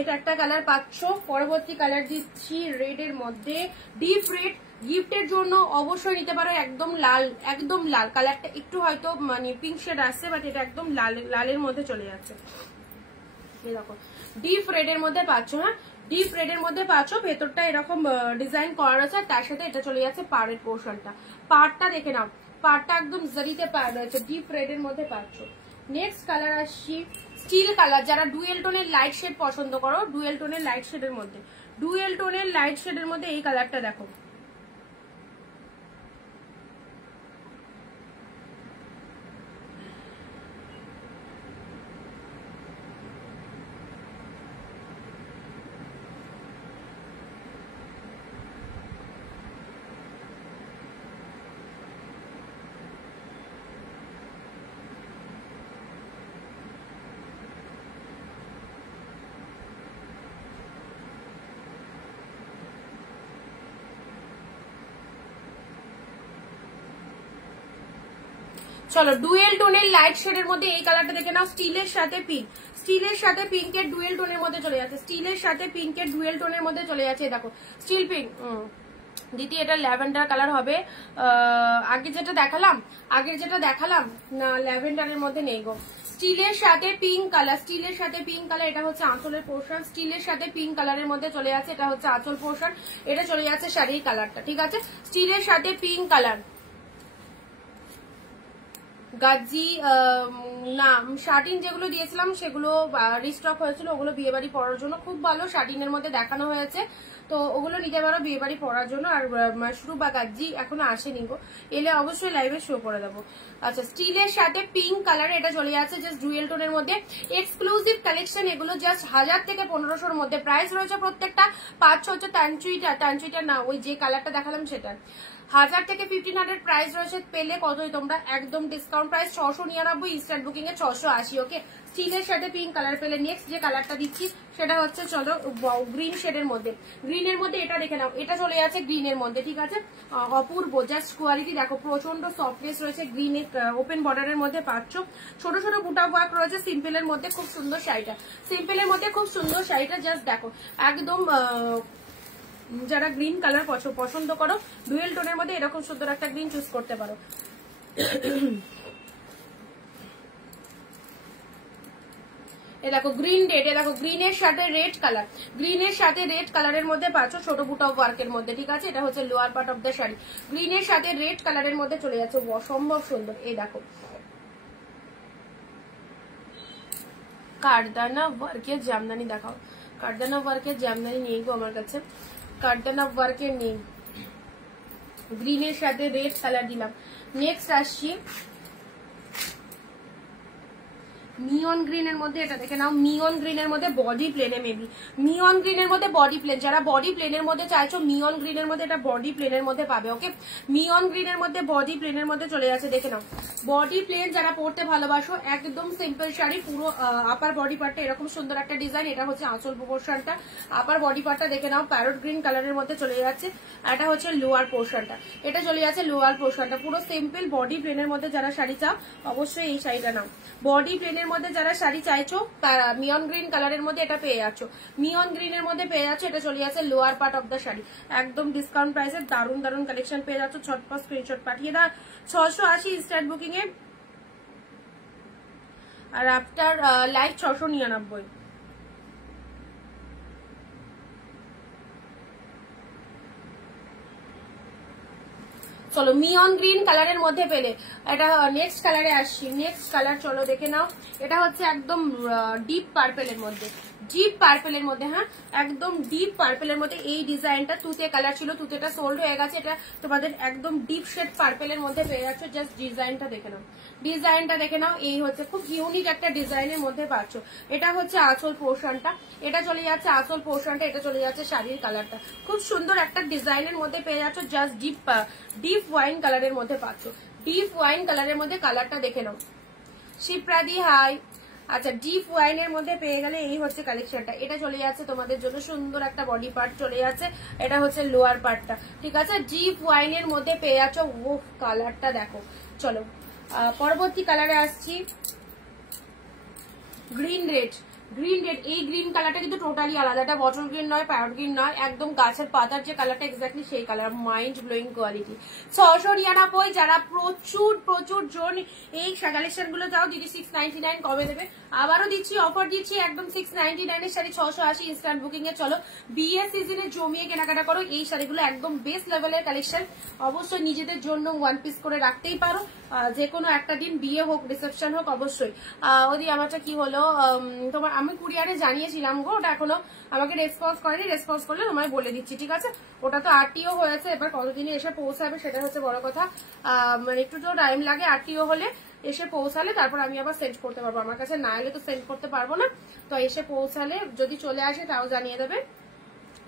এটা একটা কালার পাচ্ছ, পরবর্তী কালার দিচ্ছি রেড এর মধ্যে, ডিপ রেড। গিফটের জন্য অবশ্যই নিতে পারো, একদম লাল কালারটা, একটু হয়তো মানে পিঙ্ক শেড আসছে, বাট এটা একদম লালের মধ্যে চলে যাচ্ছে। দেখো ডিপ রেড এর মধ্যে পাচ্ছ, হ্যাঁ ডিপ রেড এর মধ্যে পাচ্ছ, ভেতরটা এরকম ডিজাইন করা রয়েছে, তার সাথে এটা চলে যাচ্ছে পাড়ের পোর্শনটা। পাড়টা দেখে নাও, পাড়টা একদম জরিতে পাড় রয়েছে, ডিপ রেড এর মধ্যে পাচ্ছ। নেক্সট কালার আসছি স্টিল কালার। যারা ডুয়েল টোনের লাইট শেড পছন্দ করো, ডুয়েল টোনের লাইট শেডের মধ্যে এই কালারটা দেখো, চলো ডুয়েল টোনের লাইট শেডের মধ্যে এই কালারটা দেখে নাও, স্টিলের সাথে পিঙ্ক, স্টিলের সাথে পিঙ্কের ডুয়েল টোনের মধ্যে চলে যাচ্ছে, স্টিলের সাথে পিঙ্কের ডুয়েল টোনের মধ্যে চলে যাচ্ছে। দেখো স্টিল পিঙ্ক দিদি, এটা ল্যাভেন্ডার কালার হবে। আগের যেটা দেখালাম না ল্যাভেন্ডারের মধ্যে নেই গো। স্টিলের সাথে পিঙ্ক কালার, এটা হচ্ছে আঁচলের পোর্শন, স্টিলের সাথে পিঙ্ক কালারের মধ্যে চলে যাচ্ছে, এটা হচ্ছে আঁচল পোর্শন, এটা চলে যাচ্ছে শাড়ির কালারটা। ঠিক আছে, স্টিলের সাথে পিঙ্ক কালার। গাজি না, শার্টিন যেগুলো দিয়েছিলাম সেগুলো রিস্টক হয়েছিল, ওগুলো বিয়ে বাড়ি পরার জন্য খুব ভালো, শার্টিনের মধ্যে দেখানো হয়েছে, তো ওগুলো নিতে পারো বিয়ে বাড়ি পরার জন্য। আর মাশরু বা গাজি এখনো আসেনি গো, এলে অবশ্যই লাইভে শো করে দেবো। আচ্ছা, স্টিলের সাথে পিঙ্ক কালার, এটা চলে যাচ্ছে জাস্ট ডুয়েল টোনের মধ্যে, এক্সক্লুসিভ কালেকশন এগুলো, জাস্ট 1000 থেকে 1500-র মধ্যে প্রাইস রয়েছে প্রত্যেকটা। 5 হচ্ছে ট্যানচুইটা না, ওই যে কালারটা দেখালাম সেটা 1000 থেকে 1500 প্রাইস রয়েছে। পেলে কতই তোমরা, একদম ডিসকাউন্ট প্রাইস 699, ইনস্ট্যান্ট বুকিং এ 680। ওকে, স্টিলের সাথে পিঙ্ক কালার পেলে। নেক্সট যে কালারটা দিচ্ছি সেটা হচ্ছে চলো গ্রিন শেডের মধ্যে, গ্রিনের মধ্যে এটা দেখে নাও, এটা চলে যাচ্ছে গ্রিনের মধ্যে। ঠিক আছে, অপূর্ব, জাস্ট কোয়ালিটি দেখো, প্রচন্ড সফটনেস রয়েছে, গ্রিনের ওপেন বর্ডারের মধ্যে পাচ্ছ, ছোট ছোট বুটা ওয়ার্ক রয়েছে, সিম্পলের মধ্যে খুব সুন্দর শাড়িটা, জাস্ট দেখো একদম যারা গ্রিন কালার পছন্দ করো, ডুয়েল টোনের মধ্যে এরকম সুন্দর একটা গ্রিন চুজ করতে পারো। এ দেখো গ্রিন রেড, এ দেখো গ্রিনের সাথে রেড কালারের মধ্যে পাচ্ছ, ছোট বুটা ওয়ার্কের মধ্যে। ঠিক আছে, এটা হচ্ছে lower part of the sari, গ্রিনের সাথে রেড কালারের মধ্যে চলে যাচ্ছে, অসম্ভব সুন্দর। এই দেখো কারদানা ওয়ার্কের জামদানি দেখাও, কারদানা ওয়ার্কের জামদানি নেই গো আমার কাছে, কারদানা ওয়ার্কের নেই। গ্রিনের সাথে রেড কালার দিলাম। নেক্সট আসছি মিয়ন গ্রিনের মধ্যে, এটা দেখে নাও, মিয়ন গ্রিনের মধ্যে বডি প্লেনে, মেবি মিয়ন গ্রিনের মধ্যে বডি প্লেন, যারা বডি প্লেনের মধ্যে চাইছো মিয়ন গ্রিনের মধ্যে এটা বডি প্লেনের মধ্যে পাবে। ওকে, মিয়ন গ্রিনের মধ্যে বডি প্লেনের মধ্যে চলে যাচ্ছে, দেখে নাও বডি প্লেন যারা পরতে ভালোবাসো, একদম সিম্পল শাড়ি, পুরো আপার বডি পার্টটা এরকম সুন্দর একটা ডিজাইন, এটা হচ্ছে আঁচল পোর্শনটা, আপার বডি পার্টটা দেখে নাও প্যারট গ্রিন কালারের মধ্যে চলে যাচ্ছে, এটা হচ্ছে লোয়ার পোর্শনটা, এটা চলে যাচ্ছে লোয়ার পোর্শনটা, পুরো সিম্পল বডি প্লেনের মধ্যে যারা শাড়ি চাও অবশ্যই এই শাড়িটা নাও। বডি প্লেনের মধ্যে যারা শাড়ি চাইছো মিয়ন গ্রিন কালারের মধ্যে এটা পেয়ে যাচ্ছ, মিয়ন গ্রিনের মধ্যে পেয়ে যাচ্ছ, এটা চলে যাচ্ছে lower part of the sari, একদম ডিসকাউন্ট প্রাইসে দারুন দারুন কালেকশন পেয়ে যাচ্ছ। ছটপট স্ক্রিনশট পাঠিয়ে দাও, 680 ইনস্ট্যান্ট বুকিং এ, আর আফটার লাইভ 699। চলো মিয়ন গ্রিন কালারের মধ্যে পেলে, এটা নেক্সট কালারে আসছি। নেক্সট কালার চলো দেখে নাও, এটা হচ্ছে একদম ডিপ পার্পেলের মধ্যে, ডিপ পার্পেলের মধ্যে, হ্যাঁ একদম ডিপ পার্পেলের মধ্যে এই ডিজাইনটা তুতে কালার ছিল, তুতেটা সোল্ড হয়ে গেছে, এটা তোমাদের একদম ডিপ শেড পার্পেলের মধ্যে পেয়ে যাচ্ছ। জাস্ট ডিজাইনটা দেখে নাও, ডিজাইনটা দেখে নাও, এই হচ্ছে খুব ইউনিক একটা ডিজাইনের মধ্যে পাচ্ছ। এটা হচ্ছে আঁচল পোর্শনটা, এটা চলে যাচ্ছে আঁচল পোর্শনটা, এটা চলে যাচ্ছে শাড়ির কালারটা, খুব সুন্দর একটা ডিজাইনের মধ্যে পেয়ে যাচ্ছ। জাস্ট ডিপ ওয়াইন কালারের মধ্যে পাচ্ছ, ডিপ ওয়াইন কালারের মধ্যে কালারটা দেখে নাও। শিপ্রাদি হাই। আচ্ছা, ডিপ ওয়াইনের মধ্যে পেয়ে গেলে এই হচ্ছে কালেকশনটা। এটা চলে যাচ্ছে তোমাদের জন্য সুন্দর একটা বডি পার্ট চলে যাচ্ছে, এটা হচ্ছে লোয়ার পার্টটা, ঠিক আছে। ডিপ ওয়াইনের মধ্যে পেয়ে যাচ্ছ। ও কালারটা দেখো। চলো পরবর্তী কালারে আসছি, গ্রিন রেড। গ্রিন রেড, এই গ্রিন কালারটা কিন্তু টোটালি আলাদা, এটা বটল গ্রিন নয়, প্যারট গ্রিন নয়, একদম গাছের পাতার যে কালারটা এক্স্যাক্টলি সেই কালার, মাইন্ড ব্লোয়িং কোয়ালিটি। 699, যারা প্রচুর প্রচুর জন এই কালেকশন গুলো চাও দিদি 699 কবে দেবে, আবারও দিচ্ছি, অফার দিচ্ছি একদম 699 এর শাড়ি 680 ইনস্ট্যান্ট বুকিং এ। চলো বিয়ে সিজনে জমিয়ে কেনাকাটা করো, এই শাড়িগুলো একদম বেস্ট লেভেলের কালেকশন। অবশ্যই নিজেদের জন্য ওয়ান পিস করে রাখতেই পারো, যে কোনো একটা দিন, বিয়ে হোক রিসেপশন হোক, অবশ্যই। ওদি আমারটা কি হলো, তোমার আমি কুরিয়ারে জানিয়েছিলাম গো, ওটা এখনো আমাকে রেসপন্স করেনি, রেসপন্স করলে তোমায় বলে দিচ্ছি, ঠিক আছে। ওটা তো আরটিও হয়েছে, এবার কতদিনে এসে পৌঁছাবে সেটা হচ্ছে বড় কথা, মানে একটু তো টাইম লাগে, আরটিও হলে এসে পৌঁছালে তারপর আমি আবার সেন্ড করতে পারবো, আমার কাছে না এলে তো সেন্ড করতে পারবো না, তো এসে পৌঁছালে যদি চলে আসে তাও জানিয়ে দেবে,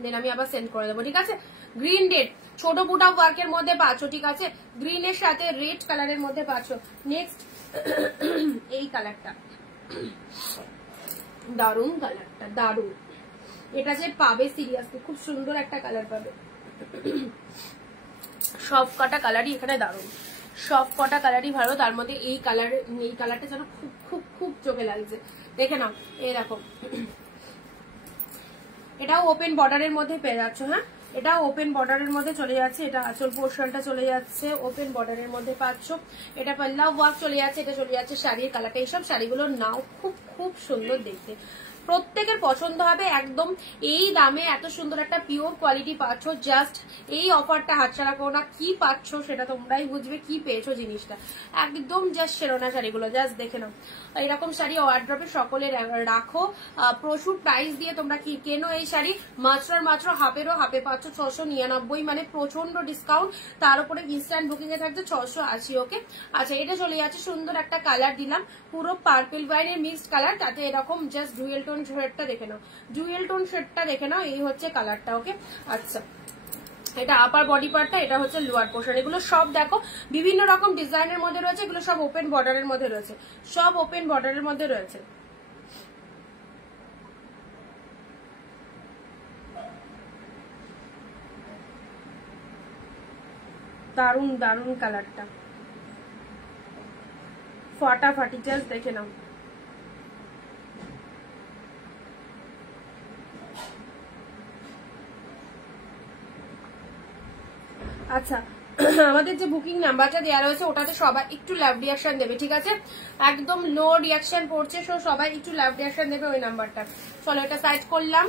দেন আমি আবার সেন্ড করে দেবো, ঠিক আছে। গ্রিন রেড, ছোট বুটা ওয়ার্কের মধ্যে পাচ্ছ, ঠিক আছে, গ্রিনের সাথে রেড কালারের মধ্যে পাচ্ছ। নেক্সট এই কালারটা, দারুন কালারটা, দারুন, এটা যে পাবে সিরিয়াসলি খুব সুন্দর একটা কালার পাবে, সব কটা কালারই এখানে দারুন, সব কটা কালারই ভালো, তার মধ্যে এই কালারটা যেন খুব খুব খুব চোখে লাগছে, দেখে নাও, এই দেখো, এটাও ওপেন বর্ডারের মধ্যে পেয়ে যাচ্ছ, হ্যাঁ এটাও ওপেন বর্ডারের মধ্যে চলে যাচ্ছে, এটা আঁচল পোর্শনটা চলে যাচ্ছে ওপেন বর্ডারের মধ্যে পাচ্ছ, এটা পাল্লা ওয়ার্ক চলে যাচ্ছে, এটা চলে যাচ্ছে শাড়ির কালারটা। এইসব শাড়িগুলোর নাও খুব খুব সুন্দর দেখতে, প্রত্যেকের পছন্দ হবে একদম। এই দামে এত সুন্দর একটা পিওর কোয়ালিটি পাচ্ছ, জাস্ট এই অফারটা হাতছাড়া করো না, কি পাচ্ছ সেটা তোমরাই বুঝবে, কি পেয়েছো জিনিসটা, একদম জাস্ট সেরোনা শাড়িগুলো, জাস্ট দেখে নাও। এরকম শাড়ি ওয়ার্ড্রপে সকলে রাখো, প্রচুর প্রাইস দিয়ে তোমরা কি কেনো এই শাড়ি, মাত্র হাফেরও হাফে পাচ্ছ 699, মানে প্রচন্ড ডিসকাউন্ট, তার উপরে ইনস্ট্যান্ট বুকিং এ থাকছে 680। ওকে, আচ্ছা এটা চলে যাচ্ছে, সুন্দর একটা কালার দিলাম, পুরো পার্পল ওয়াইনের মিক্সড কালার, তাতে এরকম জাস্ট ডুয়েল টোন শেডটা দেখে নাও, ডুয়েল টোন শেডটা দেখে নাও, এই হচ্ছে কালারটা। ওকে, আচ্ছা এটা আপার বডি পার্টটা, এটা হচ্ছে লোয়ার পোর্শন, এগুলো সব দেখো বিভিন্ন রকম ডিজাইনের মধ্যে রয়েছে, এগুলো সব ওপেন বর্ডারের মধ্যে রয়েছে, সব ওপেন বর্ডারের মধ্যে রয়েছে। দারুন দারুন কালারটা, ফাটাফাটি, জাস্ট দেখে নাও। আচ্ছা আমাদের যে বুকিং নাম্বারটা দেওয়া রয়েছে ওটাতে সবাই একটু লাভ রিয়াকশন দেবে, ঠিক আছে, একদম লো রিয়াকশন পড়ছে, সবাই একটু লাভ রিয়াকশন দেবে ওই নাম্বারটা। চলো এটা সাইড করলাম,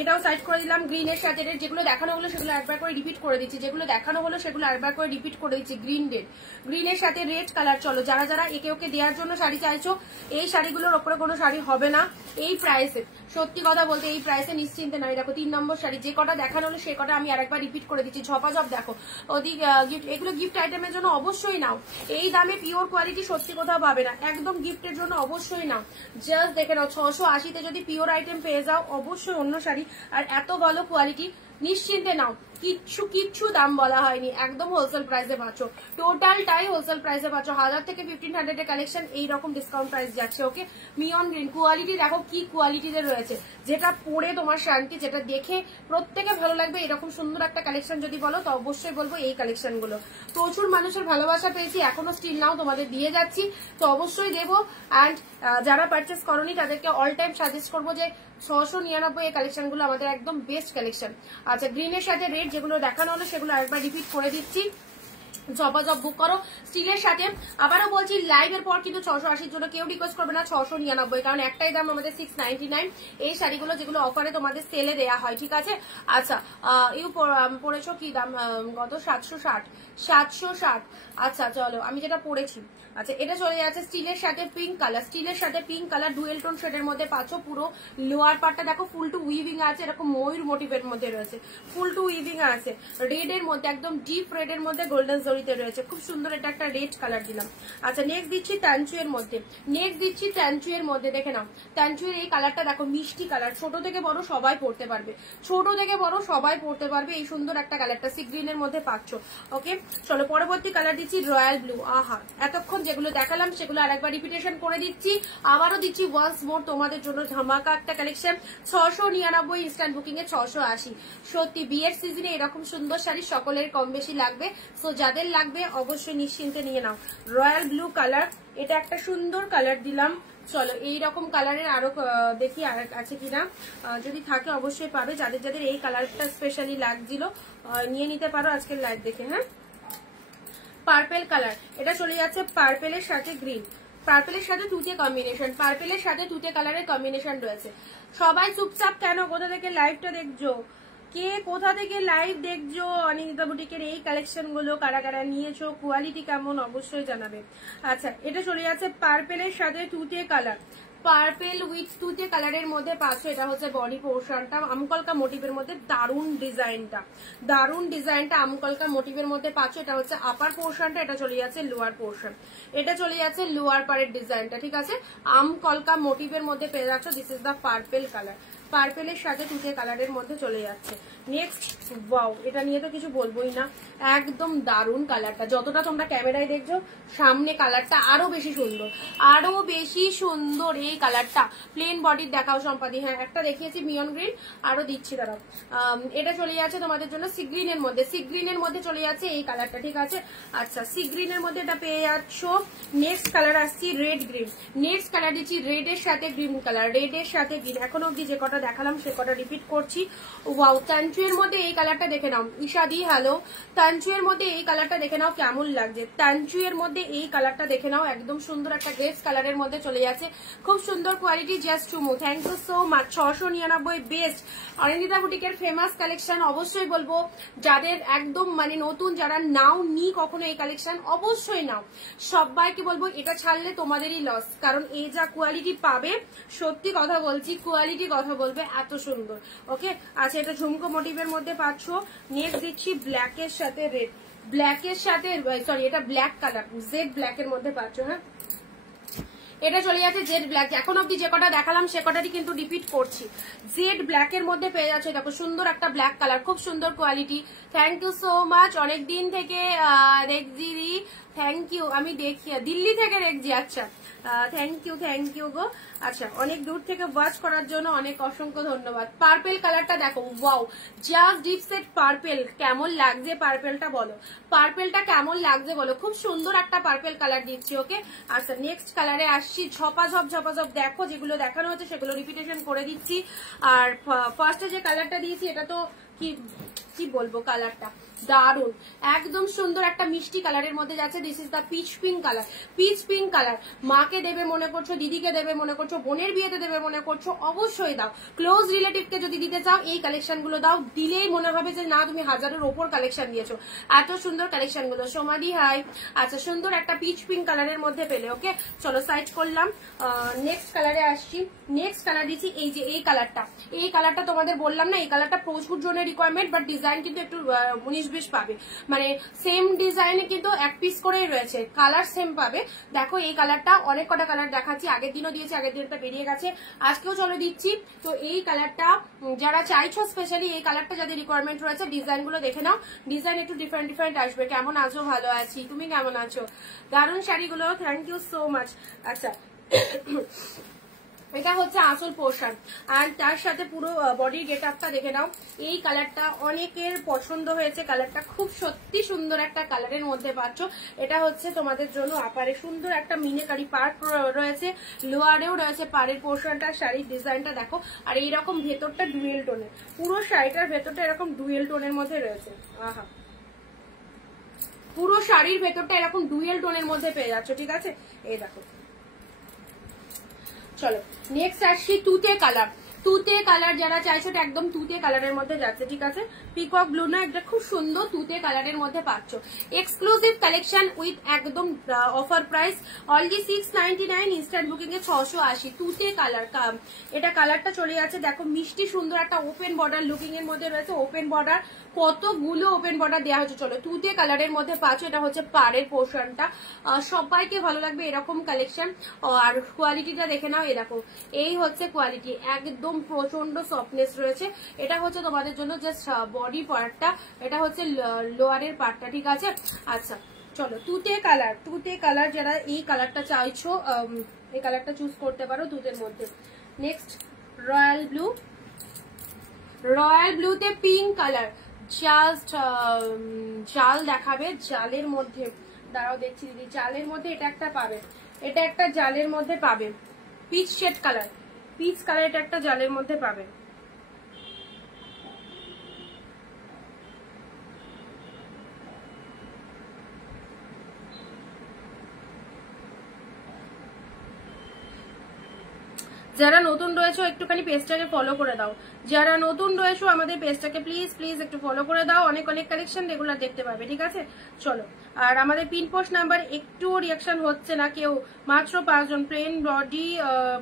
এটাও সাইড করে দিলাম। গ্রিনের সাথে রেড, যেগুলো দেখানো হলো সেগুলো একবার করে রিপিট করে দিচ্ছি, যেগুলো দেখানো হলো সেগুলো একবার করে রিপিট করে দিচ্ছি। গ্রিন রেড, গ্রিনের সাথে রেড কালার। চলো যারা যারা একে ওকে দেওয়ার জন্য শাড়ি চাইছো, এই শাড়িগুলোর ওপরে কোনো শাড়ি হবে না এই প্রাইসে, সত্যি কথা বলতে এই প্রাইসে নিশ্চিন্তে নাই। দেখো 3 নম্বর শাড়ি, যে কটা দেখানো হলো সে কটা আমি আরেকবার রিপিট করে দিচ্ছি, ঝপাঝপ দেখো, ওদিক গিফট, এগুলো গিফট আইটেমের জন্য অবশ্যই নাও, এই দামে পিওর কোয়ালিটি সত্যি কোথাও পাবে না, একদম গিফটের জন্য অবশ্যই নাও। জাস্ট দেখে নাও 680-তে যদি পিওর আইটেম পেয়ে যাও, অবশ্যই অন্য শাড়ি, আর এত ভালো কোয়ালিটি নিশ্চিন্তে নাও, কিচ্ছু দাম বলা হয়নি, একদম হোলসেল প্রাইসে পাচ্ছ, টোটালটাই হোলসেল প্রাইসে পাচ্ছ। 1000 থেকে 1500 এর কালেকশন এইরকম ডিসকাউন্ট প্রাইস যাচ্ছে। ওকে, মিয়ন গ্রিন, কোয়ালিটি দেখো কি কোয়ালিটিতে রয়েছে, যেটা পরে তোমার শান্তি, যেটা দেখে প্রত্যেকে ভালো লাগবে, এরকম সুন্দর একটা কালেকশন যদি বলো তো অবশ্যই বলবো এই কালেকশন গুলো। প্রচুর মানুষের ভালোবাসা পেয়েছি, এখনো স্টিল নাও তোমাদের দিয়ে যাচ্ছি, তো অবশ্যই দেবো। অ্যান্ড যারা পারচেস করনি তাদেরকে অল টাইম সাজেস্ট করবো যে 699 এই কালেকশন গুলো আমাদের একদম বেস্ট কালেকশন। আচ্ছা গ্রিনের সাথে রেড, যেগুলো দেখানো হলো সেগুলো একবার রিপিট করে দিচ্ছি, ঝপাঝপ বুক করো স্টিলের সাথে। আবারও বলছি লাইভের পর কিন্তু 680 জন্য কেউ রিকোয়েস্ট করবে না 699, কারণ একটাই দাম আমাদের 699 এই শাড়িগুলো, যেগুলো অফারে তোমাদের সেলে দেয়া হয়, ঠিক আছে। আচ্ছা পড়েছো কি দাম কত? 760। আচ্ছা চলো আমি যেটা পড়েছি, আচ্ছা এটা চলে যাচ্ছে স্টিলের সাথে পিঙ্ক কালার, স্টিলের সাথে পিঙ্ক কালার ডুয়েল টোন শেডের মধ্যে পাচ্ছ। পুরো লোয়ার পার্টটা দেখো ফুল টু উইভিং আছে, এরকম ময়ূর মোটিভের মধ্যে রয়েছে, ফুল টু উইভিং আছে, রেড এর মধ্যে একদম ডিপ রেড এর মধ্যে গোল্ডেন জরিতে রয়েছে, খুব সুন্দর। এটা একটা রেড কালার দিলাম। আচ্ছা নেক্সট দিচ্ছি তানচু এর মধ্যে, দেখে নাও তানচুয়ের এই কালারটা দেখো, মিষ্টি কালার, ছোট থেকে বড় সবাই পড়তে পারবে, এই সুন্দর একটা কালারটা সি গ্রিন এর মধ্যে পাচ্ছ। ওকে চলো পরবর্তী কালার দিচ্ছি রয়্যাল ব্লু। আহা এতক্ষণ যেগুলো দেখালাম সেগুলো আরেকবার রিপিটেশন করে দিচ্ছি, আবারও দিচ্ছি ওয়ান্স মোর তোমাদের জন্য ধামাকা একটা কালেকশন। 699 ইনস্ট্যান্ট বুকিং এ 680। সত্যি বিয়ের সিজনে এরকম সুন্দর শাড়ি সকলের কম বেশি লাগবে, তো যাদের লাগবে অবশ্যই নিশ্চিন্তে নিয়ে নাও। রয়্যাল ব্লু কালার, এটা একটা সুন্দর কালার দিলাম। চলো এইরকম কালারের আরো দেখি আর আছে কিনা, যদি থাকে অবশ্যই পাবে। যাদের যাদের এই কালারটা স্পেশালি লাগছিল নিয়ে নিতে পারো আজকের লাইভ দেখে। হ্যাঁ পার্পেল কালার, এটা চলে যাচ্ছে পার্পেলের সাথে গ্রিন, পার্পেলের সাথে তুতে কম্বিনেশন, পার্পেলের সাথে তুতে কালারের কম্বিনেশন রয়েছে। সবাই চুপচাপ কেন? কোথা থেকে লাইভটা দেখছো? কে কোথা থেকে লাইভ দেখছো? অনিন্দিতা বুটিকের এই কালেকশন গুলো কারা কারা নিয়েছো, কোয়ালিটি কেমন অবশ্যই জানাবে। আচ্ছা এটা চলে যাচ্ছে পার্পেলের সাথে তুতে কালার, পার্পেল উইথ তুতে কালারের মধ্যে পাচ্ছ। এটা হচ্ছে বডি পোর্শনটা আমকলকা মোটিভের মধ্যে, দারুন ডিজাইনটা আমকলকা মোটিভের মধ্যে পাচ্ছ। এটা হচ্ছে আপার পোর্শনটা, এটা চলে যাচ্ছে লোয়ার পোর্শন, এটা চলে যাচ্ছে লোয়ার পারের ডিজাইনটা, ঠিক আছে। আমকলকা মোটিভের মধ্যে পেয়ে যাচ্ছ। This is the purple colour, পার্পেলের সাথে তুতে কালারের মধ্যে চলে যাচ্ছে। নেক্সট ওয়াও, এটা নিয়ে তো কিছু বলবোই না, একদম দারুন কালারটা। যতটা তোমরা ক্যামেরায় দেখছো সামনে কালারটা আরো বেশি সুন্দর এই কালারটা। প্লেন বডির দেখাও সম্পাদি। হ্যাঁ একটা দেখিয়েছি মিয়ন গ্রিন, আরো দিচ্ছি দাঁড়াও। এটা চলে যাচ্ছে তোমাদের জন্য সি গ্রিনের মধ্যে, চলে যাচ্ছে এই কালারটা, ঠিক আছে। আচ্ছা সি গ্রিনের মধ্যে এটা পেয়ে যাচ্ছ। নেক্সট কালার আসছি রেড গ্রিন, নেক্সট কালার দিচ্ছি রেড এর সাথে গ্রিন কালার, রেড এর সাথে গ্রিন। এখন অব্দি যে কটা দেখালাম সে কটা রিপিট করছি। ওয়াও তানচুয়ের মধ্যে এই কালারটা দেখে নাও। ঈশাদি হ্যালো, তানচুয়ের মধ্যে এই কালারটা দেখে নাও কেমন লাগছে। তানচুয়ের মধ্যে এই কালারটা দেখে নাও, একদম সুন্দর একটা গ্রেস কালারের মধ্যে চলে যাচ্ছে, খুব সুন্দর কোয়ালিটি, জাস্ট টুমু। Thank you so much. 699 best Anindita বুটিকের ফেমাস কালেকশন। অবশ্যই বলবো যাদের একদম মানে নতুন, যারা নাও নি কখনো এই কালেকশন, অবশ্যই নাও। সবাইকে বলবো এটা ছাড়লে তোমাদেরই লস, কারণ এই যা কোয়ালিটি পাবে, সত্যি কথা বলছি কোয়ালিটি কথা বলবে, এত সুন্দর। ওকে আচ্ছা এটা ঝুমকো মোটিভের মধ্যে পাচ্ছ। নেক্সট দিচ্ছি ব্ল্যাকের সাথে রেড, ব্ল্যাকের সাথে সরি এটা ব্ল্যাক কালার, জেড ব্ল্যাকের মধ্যে পাচ্ছ। হ্যাঁ এটা চলে যাচ্ছে জেড ব্ল্যাক। এখন অব্দি যে কটা দেখালাম সে কটারই কিন্তু রিপিট করছি। জেড ব্ল্যাক এর মধ্যে পেয়ে যাচ্ছে, দেখো সুন্দর একটা ব্ল্যাক কালার, খুব সুন্দর quality. Thank you so much. অনেকদিন থেকে রেখজি, থ্যাংক ইউ। আমি দেখি দিল্লি থেকে রেখজি, আচ্ছা থ্যাংক ইউ গো। আচ্ছা অনেক দূর থেকে ওয়াচ করার জন্য অনেক অসংখ্য ধন্যবাদ। পার্পেল কালারটা দেখো, wow just deep set purple. কেমন লাগছে পার্পেলটা বলো, পার্পেলটা কেমন লাগছে বলো, খুব সুন্দর একটা পার্পেল কালার দিচ্ছি। ওকে আচ্ছা নেক্সট কালারে আসছি। ঝপাঝপ দেখো, যেগুলো দেখানো হচ্ছে সেগুলো রিপিটেশন করে দিচ্ছি। আর ফার্স্টে যে কালারটা দিয়েছি এটা তো কি বলবো, কালারটা দারুন, একদম সুন্দর একটা মিষ্টি কালারের মধ্যে যাচ্ছে। This is the peach pink colour, peach pink colour. মাকে দেবে মনে করছো, দিদিকে দেবে মনে করছো, বোনের বিয়েতে দেবে মনে করছো, অবশ্যই দাও। ক্লোজ রিলেটিভকে যদি দিতে চাও এই কালেকশন গুলো দাও, দিলেই মনে হবে যে না তুমি 1000-এর ওপর কালেকশন দিয়েছো, এত সুন্দর কালেকশন গুলো। সমাধি হাই। আচ্ছা সুন্দর একটা পিচ পিঙ্ক কালারের মধ্যে পেলে। ওকে চলো সাইড করলাম। নেক্সট কালারে আসছি। নেক্সট কালার দিচ্ছি এই যে এই কালারটা তোমাদের বললাম না, এই কালারটা প্রচুর জনের রিকোয়ারমেন্ট, বাট ডিজাইন কিন্তু একটু 19-20 পাবে, মানে সেম ডিজাইনে কিন্তু এক পিস করেই রয়েছে, কালার সেম পাবে। দেখো এই কালারটা অনেক কটা কালার দেখাচ্ছি, আগের দিনও দিয়েছি, আগের দিনটা বেরিয়ে গেছে, আজকেও চলো দিচ্ছি। তো এই কালারটা যারা চাইছো স্পেশালি এই কালারটা যাদের রিকোয়ারমেন্ট রয়েছে, ডিজাইন গুলো দেখে নাও, ডিজাইন একটু ডিফারেন্ট আসবে। কেমন আছো? ভালো আছি, তুমি কেমন আছো? দারুণ শাড়িগুলো, থ্যাংক ইউ সো মাচ। আচ্ছা এটা হচ্ছে আসল পোর্শন, আর তার সাথে পুরো বডির গেট আপটা দেখে নাও। এই কালারটা অনেকের পছন্দ হয়েছে, কালারটা খুব সত্যি সুন্দর একটা কালারের মধ্যে পাচ্ছ। এটা হচ্ছে তোমাদের জন্য আপারে সুন্দর একটা মিনেকারি পার্ক রয়েছে, লোয়ারেও রয়েছে পাড়ের পোর্শনটা। শাড়ির ডিজাইনটা দেখো, আর এইরকম ভেতরটা ডুয়েল টোনের, পুরো শাড়িটার ভেতরটা এরকম ডুয়েল টোনের মধ্যে রয়েছে। আহা পুরো শাড়ির ভেতরটা এরকম ডুয়েল টোনের মধ্যে পেয়ে যাচ্ছ, ঠিক আছে। এই দেখো, চলো নেক্সট আসছি তুতে কালার। তুতে কালার যারা চাইছো এটা একদম তুতে কালারের মধ্যে যাচ্ছে, ঠিক আছে। পিকক ব্লু না, এটা খুব সুন্দর তুতে কালারের মধ্যে পাচ্ছ। এক্সক্লুসিভ কালেকশন উইথ একদম offer price, only 699, instant booking এ 680। তুতে কালার, এটা কালারটা চলে যাচ্ছে দেখো, মিষ্টি সুন্দর একটা ওপেন বর্ডার লুকিং এর মধ্যে রয়েছে। ওপেন বর্ডার, কতগুলো ওপেন বর্ডার দেওয়া হচ্ছে। চলো তুতে কালারের মধ্যে পাচ্ছ, এটা হচ্ছে পাড়ের পোর্শনটা। সবাইকে ভালো লাগবে এরকম কালেকশন। আর কোয়ালিটিটা দেখে নাও, এরকম এই হচ্ছে কোয়ালিটি, একদম প্রচন্ড সফটনেস রয়েছে। এটা হচ্ছে তোমাদের জন্য জাস্ট বডি পার্টটা, এটা হচ্ছে লোয়ারের পার্টটা, ঠিক আছে। আচ্ছা চলো তুতে কালার, তুতে কালার যারা এই কালারটা চাইছো এই কালারটা চুজ করতে পারো তুতের মধ্যে। নেক্সট রয়্যাল ব্লু, রয়্যাল ব্লুতে পিঙ্ক কালার, জাস্ট জাল দেখাবে জালের মধ্যে। দাঁড়াও দেখছি দিদি, জালের মধ্যে এটা একটা পাবে, এটা একটা জালের মধ্যে পাবে। Peach shade colour, peach colour, এটা একটা জালের মধ্যে পাবে। যারা নতুন রয়েছে একটুখানি পেজটাকে ফলো করে দাও, যারা নতুন রয়েছে আমাদের পেজটাকে প্লিজ প্লিজ একটু ফলো করে দাও, অনেক অনেক কালেকশন রেগুলার দেখতে পাবে, ঠিক আছে। চলো, আর আমাদের পিন পোস্ট নাম্বার একটু রিয়াকশন হচ্ছে না কেউ, মাত্র 5 জন। প্লেন বডি,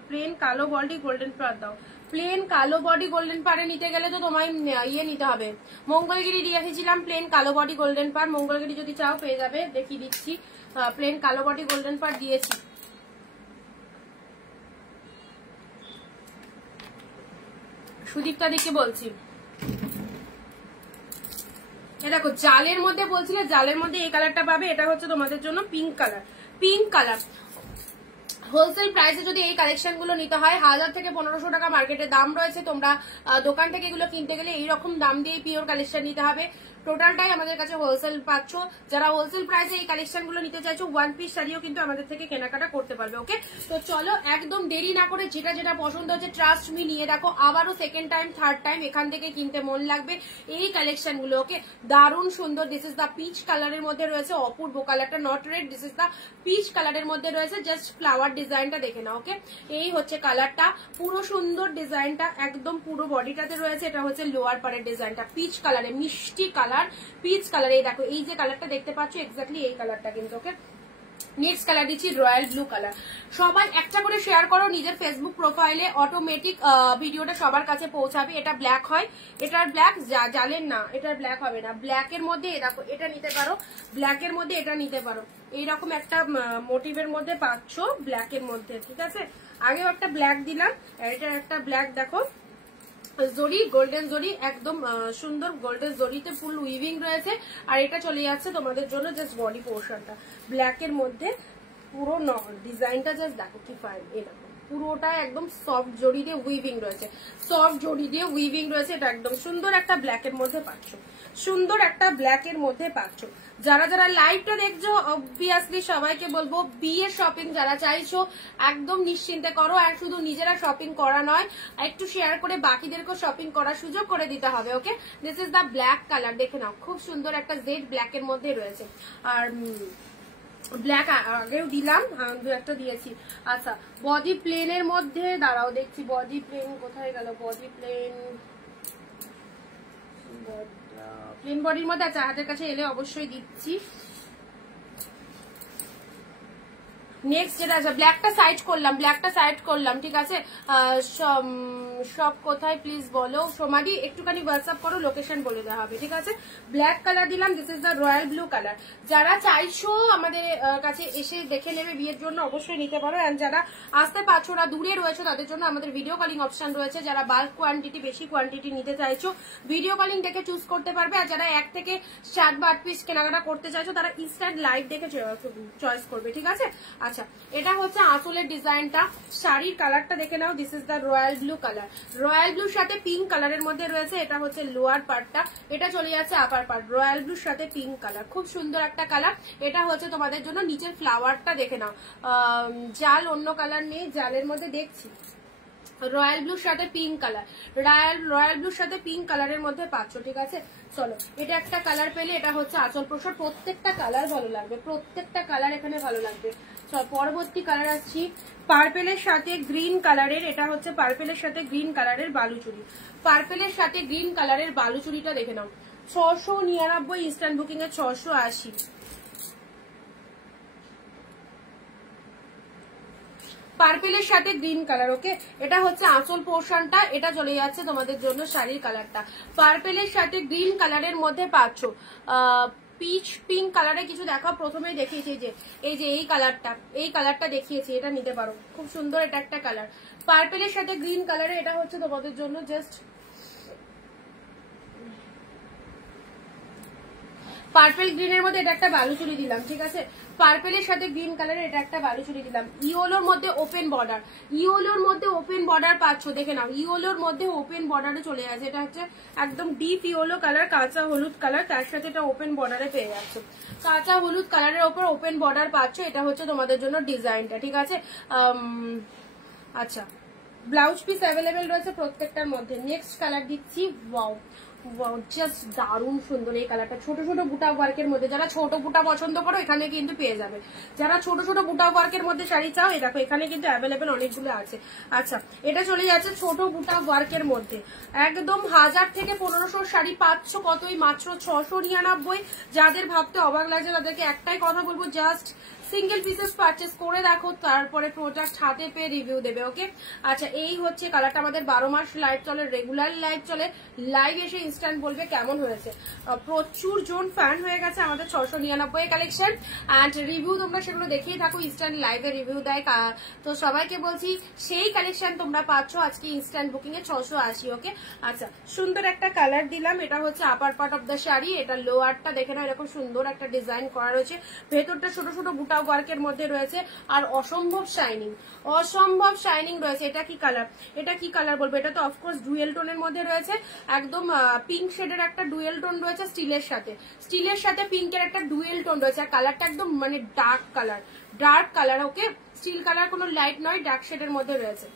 প্লেন কালো বডি গোল্ডেন পার দাও। প্লেন কালো বডি গোল্ডেন পারে নিতে গেলে তো তোমায় ইয়ে নিতে হবে, মঙ্গলগিরি দিয়েছিলাম প্লেন কালো বডি গোল্ডেন পার। মঙ্গলগিরি যদি চাও পেয়ে যাবে, দেখিয়ে দিচ্ছি। প্লেন কালো বডি গোল্ডেন পার দিয়েছি। সুদীপটা দেখে বলছি, এ দেখো জালের মধ্যে বলছিলে, জালের মধ্যে এই কালারটা পাবে। এটা হচ্ছে তোমাদের জন্য pink colour, pink colour. Wholesale প্রাইসে যদি এই কালেকশন গুলো নিতে হয় 1000 থেকে 1500 টাকা মার্কেটে দাম রয়েছে। তোমরা দোকান থেকে এগুলো কিনতে গেলে এইরকম দাম দিয়ে পিওর কালেকশন নিতে হবে। টোটালটাই আমাদের কাছে হোলসেল পাচ্ছ। যারা হোলসেল প্রাইসে এই কালেকশন গুলো নিতে চাইছো, 1 পিস শাড়িও কিন্তু আমাদের থেকে কেনাকাটা করতে পারবে, ওকে। তো চলো একদম দেরি না করে যেটা যেটা পছন্দ হচ্ছে ট্রাস্ট মি নিয়ে দেখো, আবারও সেকেন্ড টাইম থার্ড টাইম এখান থেকে কিনতে মন লাগবে এই কালেকশন গুলো, ওকে। দারুণ সুন্দর, দিস ইজ দা পিচ কালারের মধ্যে রয়েছে, অপূর্ব কালারটা, not red, this is the peach কালারের মধ্যে রয়েছে। জাস্ট ফ্লাওয়ার ডিজাইনটা দেখে নাও, ওকে। এই হচ্ছে কালারটা, পুরো সুন্দর ডিজাইনটা, একদম পুরো বডিটাতে রয়েছে। এটা হচ্ছে লোয়ার পারের ডিজাইনটা, পিচ কালারে, মিষ্টি কালার, পিচ কালার। এই দেখো এই যে কালারটা দেখতে পাচ্ছ, এক্স্যাক্টলি এই কালারটা কিন্তু, ওকে। নেক্সট কালার দিচ্ছি রয়্যাল ব্লু কালার। সবাই একটা করে শেয়ার করো নিজের ফেসবুক প্রোফাইলে, অটোমেটিক ভিডিওটা সবার কাছে পৌঁছাবে। এটা ব্ল্যাক হয়, এটার ব্ল্যাক জালের না, এটার ব্ল্যাক হবে না। ব্ল্যাকের মধ্যে দেখো এটা নিতে পারো, ব্ল্যাকের মধ্যে এটা নিতে পারো। এইরকম একটা মোটিভের মধ্যে পাচ্ছ ব্ল্যাকের মধ্যে, ঠিক আছে। আগেও একটা ব্ল্যাক দিলাম, এটার একটা ব্ল্যাক দেখো, জরি, গোল্ডেন জরি, একদম সুন্দর গোল্ডেন জরিতে ফুল উইভিং রয়েছে। আর এটা চলে যাচ্ছে তোমাদের জন্য জাস্ট বডি পোর্শনটা ব্ল্যাকের মধ্যে, পুরো ডিজাইনটা জাস্ট দেখো কি ফাইন। এরকম পুরোটা একদম সফট জড়ি দিয়ে উইভিং রয়েছে, সফট জড়ি দিয়ে উইভিং রয়েছে। এটা একদম সুন্দর একটা ব্ল্যাকের মধ্যে পাচ্ছ, সুন্দর একটা ব্ল্যাকের মধ্যে পাচ্ছ। যারা যারা লাইভটা দেখছো অবভিয়াসলি সবাইকে বলবো, বিয়ের শপিং যারা চাইছো একদম নিশ্চিন্তে করো। আর শুধু নিজেরা শপিং করা নয়, একটু শেয়ার করে বাকিদেরকেও শপিং করার সুযোগ করে দিতে হবে, okay. This is the black colour, দেখে নাও খুব সুন্দর একটা জেড ব্ল্যাকের মধ্যে রয়েছে। আর ব্ল্যাক আগেও দিলাম, দু একটা দিয়েছি। আচ্ছা বডি প্লেনের মধ্যে দাঁড়াও দেখছি, বডি প্লেন কোথায় গেল, বডি প্লেন, প্লেন বডির মধ্যে আচ্ছা হাতের কাছে এলে অবশ্যই দিচ্ছি। নেক্সট যেটা আছে ব্ল্যাকটা সাইড করলাম, ব্ল্যাকটা সাইড করলাম, ঠিক আছে। সব কোথায় প্লিজ বলো, সোমাদি একটুখানি হোয়াটসঅ্যাপ করো, লোকেশন বলে দেওয়া হবে, ঠিক আছে। ব্ল্যাক কালার দিলাম, this is the royal blue colour. যারা চাইছো আমাদের কাছে এসে দেখে নেবে বিয়ের জন্য অবশ্যই নিতে পারো। এন্ড যারা আসতে পারছো না, দূরে রয়েছে, তাদের জন্য আমাদের ভিডিও কলিং অপশন রয়েছে। যারা বাল্ক কোয়ান্টিটি, বেশি কোয়ান্টিটি নিতে চাইছো ভিডিও কলিং দেখে চুজ করতে পারবে। আর যারা 1 থেকে 7 বা 8 পিস কেনাকাটা করতে চাইছো তারা ইনস্ট্যান্ট লাইভ দেখে চয়েস করবে, ঠিক আছে। আচ্ছা এটা হচ্ছে আঁচলের ডিজাইনটা, শাড়ির কালারটা দেখে নাও, this is the royal blue colour. Royal ব্লুর সাথে পিঙ্ক কালারের মধ্যে রয়েছে। এটা হচ্ছে লোয়ার পার্টটা, এটা চলে যাচ্ছে আপার পার্ট। রয়্যাল ব্লুর সাথে পিঙ্ক কালার, খুব সুন্দর একটা কালার। এটা হচ্ছে তোমাদের জন্য নিচের ফ্লাওয়ারটা দেখে নাও, জাল অন্য কালার নেই, জালের মধ্যে দেখছি রয়্যাল ব্লুর সাথে পিঙ্ক কালার, রয়্যাল ব্লুর সাথে পিঙ্ক কালারের মধ্যে পাচ্ছ, ঠিক আছে। চলো এটা একটা কালার পেলে, এটা হচ্ছে আঁচল প্রসাদ। প্রত্যেকটা কালার ভালো লাগবে, প্রত্যেকটা কালার এখানে ভালো লাগবে। চল পরবর্তী কালার আসছি পার্পেলের সাথে গ্রিন কালারের। এটা হচ্ছে পার্পেলের সাথে গ্রিন কালারের বালুচুরি। পার্পেলের সাথে গ্রিন কালারের বালুচুরিটা দেখে নাও, 699 ইনস্ট্যান্ট বুকিং এ 680। পার্পেলের সাথে গ্রিন কালার, ওকে। এটা হচ্ছে আঁচল পোর্শনটা, এটা চলে যাচ্ছে তোমাদের জন্য শাড়ির কালারটা। পার্পেলের সাথে গ্রিন কালারের মধ্যে পাচ্ছ পিচ পিঙ্ক কালারে কিছু দেখো। প্রথমেই দেখিয়েছি এই যে এই কালারটা দেখিয়েছি, এটা নিতে পারো, খুব সুন্দর। এটা একটা কালার পার্পেলের সাথে গ্রিন কালারে, এটা হচ্ছে তোমাদের জন্য জাস্ট পার্পেল গ্রিনের মধ্যে এটা একটা বালুচুরি দিলাম, ঠিক আছে। পার্পেলের সাথে গ্রিন কালারের এটা একটা বালুচুরি দিলাম। ইয়োলোর মধ্যে ওপেন বর্ডার, ইয়োলোর মধ্যে ওপেন বর্ডার পাচ্ছ, দেখে নাও। ইয়োলোর মধ্যে ওপেন বর্ডারে চলে যাচ্ছে, এটা হচ্ছে একদম ডিপ ইয়োলো কালার, কাঁচা হলুদ কালার, তার সাথে এটা ওপেন বর্ডারে পেয়ে যাচ্ছে। কাঁচা হলুদ কালারের ওপর ওপেন বর্ডার পাচ্ছ, এটা হচ্ছে তোমাদের জন্য ডিজাইনটা, ঠিক আছে। আচ্ছা, ব্লাউজ পিস অ্যাভেলেবেল রয়েছে প্রত্যেকটার মধ্যে। নেক্সট কালার দিচ্ছি, ওয়াও জাস্ট দারুণ সুন্দর এই কালারটা, ছোট ছোট বুটা ওয়ার্কের মধ্যে। যারা ছোট বুটা পছন্দ করো এখানে কিন্তু পেয়ে যাবে, যারা ছোট ছোট বুটা ওয়ার্কের মধ্যে শাড়ি চাও, এই দেখো এখানে কিন্তু অ্যাভেলেবেল অনেকগুলো আছে। আচ্ছা, এটা চলে যাচ্ছে ছোট বুটা ওয়ার্কের মধ্যে, একদম 1000 থেকে 1500 শাড়ি পাচ্ছ কতই, মাত্র 699। যাদের ভাবতে অবাক লাগছে তাদেরকে একটাই কথা বলবো, জাস্ট সিঙ্গেল পিসেস পারচেস করে দেখো, তারপরে প্রোডাক্ট হাতে পেয়ে রিভিউ দেবে, ওকে। আচ্ছা, এই হচ্ছে কালারটা। আমাদের 12 মাস লাইভ চলে, রেগুলার লাইভ চলে, লাইভ এসে ইনস্ট্যান্ট বলবে কেমন হয়েছে। প্রচুর জন ফ্যান হয়ে গেছে আমাদের 699 কালেকশন, অ্যান্ড রিভিউ তোমরা সেগুলো দেখিয়ে থাকো, ইনস্ট্যান্ট লাইভে রিভিউ দেয়। তো সবাইকে বলছি সেই কালেকশন তোমরা পাচ্ছ আজকে ইনস্ট্যান্ট বুকিং এ 680, ওকে। আচ্ছা, সুন্দর একটা কালার দিলাম, এটা হচ্ছে আপার পার্ট অফ দ্য শাড়ি, এটা লোয়ারটা দেখে নাও, এরকম সুন্দর একটা ডিজাইন করা রয়েছে, ভেতরটা ছোট ছোট বুটা ওয়ার্কের মধ্যে রয়েছে, আর অসম্ভব শাইনিং, অসম্ভব শাইনিং রয়েছে। এটা কি কালার, এটা কি কালার বলবো, এটা তো অফকোর্স ডুয়েল টোনের মধ্যে রয়েছে, একদম পিঙ্ক শেডের একটা ডুয়েল টোন রয়েছে, স্টিলের সাথে পিঙ্কের একটা ডুয়েল টোন রয়েছে, আর কালারটা একদম মানে ডার্ক কালার, ওকে। স্টিল কালার, কোনো লাইট নয়, ডার্ক শেডের মধ্যে রয়েছে।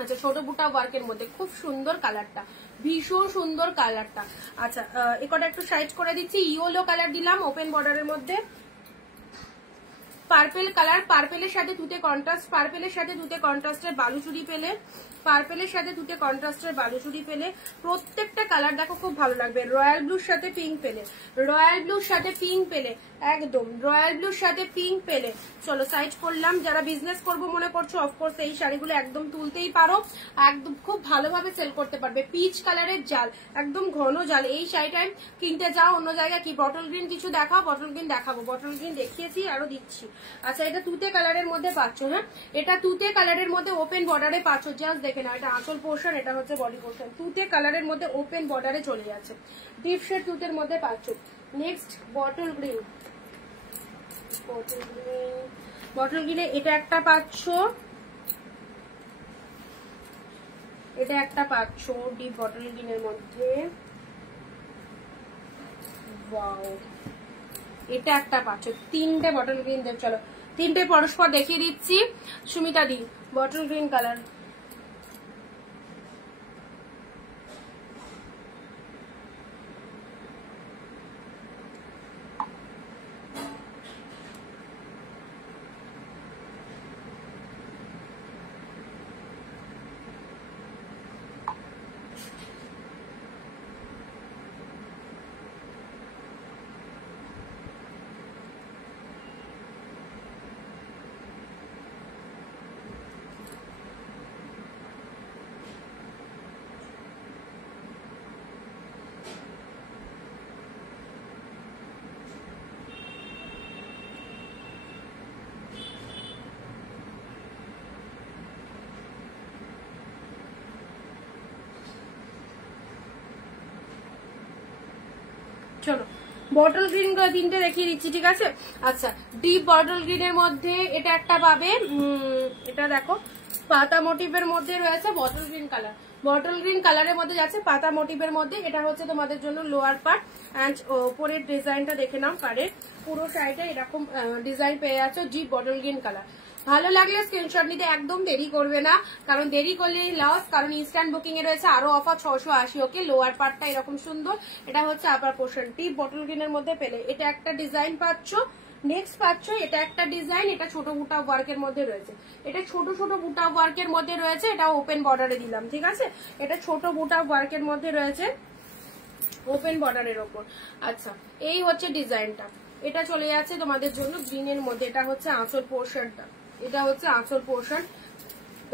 আচ্ছা, ছোট বুটা ওয়ার্কের মধ্যে খুব সুন্দর কালারটা, ভীষণ সুন্দর কালারটা। আচ্ছা, একটা একটু সাইজ করে দিচ্ছি, ইয়েলো কালার দিলাম ওপেন বর্ডারের মধ্যে। পার্পেল কালার, পার্পেলের সাথে দুটো কন্ট্রাস্ট, পার্পেলের সাথে দুটো কন্ট্রাস্টের বালুচুরি পেলে, পার্পেলের সাথে দুটো কন্ট্রাস্টের বালুচুরি পেলে, প্রত্যেকটা কালার দেখো খুব ভালো লাগবে। রয়্যাল ব্লুর সাথে পিঙ্ক পেলে, রয়্যাল ব্লুর সাথে পিঙ্ক পেলে, একদম রয়্যাল ব্লুর সাথে পিঙ্ক পেলে। চলো সাইজ করলাম, যারা বিজনেস করবো মনে করছো অফকোর্স এই শাড়িগুলো একদম তুলতেই পারো, একদম খুব ভালোভাবে সেল করতে পারবে। পিচ কালারের জাল, একদম ঘন জাল, এই শাড়িটাই কিনতে যাও অন্য জায়গায় কি বটল গ্রিন কিছু দেখাও, বটল গ্রিন দেখাবো, বটল গ্রিন দেখিয়েছি আরো দিচ্ছি। আচ্ছা, এটা তুতে কালারের মধ্যে পাচ্ছ, হ্যাঁ এটা তুতে কালারের মধ্যে ওপেন বর্ডারে পাচ্ছ, জাস্ট দেখে নাও, এটা আঁচল পোর্শন, এটা হচ্ছে বডি পোর্শন, তুতে কালারের মধ্যে ওপেন বর্ডারে চলে যাচ্ছে, ডিপ শেড তুতের মধ্যে পাচ্ছ। নেক্সট বটল গ্রিন, বটল গ্রিনে এটা একটা পাচ্ছ, এটা একটা পাচ্ছ ডিপ বটল গ্রিনের মধ্যে, ওয়াও এটা একটা পাচ্ছ, তিনটে বটল গ্রিন দেব। চলো তিনটে পরস্পর দেখিয়ে দিচ্ছি। সুমিতা দি, বটল গ্রিন কালার, চলো বটল গ্রিন তিনটে দেখিয়ে দিচ্ছি, ঠিক আছে। আচ্ছা, ডিপ বটল গ্রিনের মধ্যে এটা একটা পাবে, এটা দেখো পাতা মোটিভের মধ্যে রয়েছে, bottle green colour, bottle green কালারের মধ্যে যাচ্ছে পাতা মোটিভের মধ্যে, এটা হচ্ছে তোমাদের জন্য লোয়ার পার্ট, অ্যান্ড উপরের ডিজাইনটা দেখে নাও, পাড়ের পুরো সাইডে এরকম ডিজাইন পেয়ে যাচ্ছে, ডিপ বটল গ্রিন কালার। ভালো লাগলে স্ক্রিনশট নিতে একদম দেরি করবে না, কারণ দেরি করলেই লস, কারণ ইনস্ট্যান্ট বুকিং এ রয়েছে আরো অফার 680। ওকে, লোয়ার পার্টটা এরকম সুন্দর, এটা হচ্ছে আপার পোর্শন টিপ বটল গ্রিনের মধ্যে পেলে এটা একটা ডিজাইন পাচ্ছ। নেক্সট পাচ্ছ এটা একটা ডিজাইন, এটা ছোট বুটা ওয়ার্কের মধ্যে রয়েছে, এটা ছোট ছোট বুটা ওয়ার্কের মধ্যে রয়েছে, এটা ওপেন বর্ডারে দিলাম, ঠিক আছে, এটা ছোট বুটা ওয়ার্কের মধ্যে রয়েছে ওপেন বর্ডারের ওপর। আচ্ছা, এই হচ্ছে ডিজাইনটা, এটা চলে যাচ্ছে তোমাদের জন্য গ্রিনের মধ্যে, এটা হচ্ছে আঁচল পোর্শনটা, এটা হচ্ছে আঁচল পোর্শন,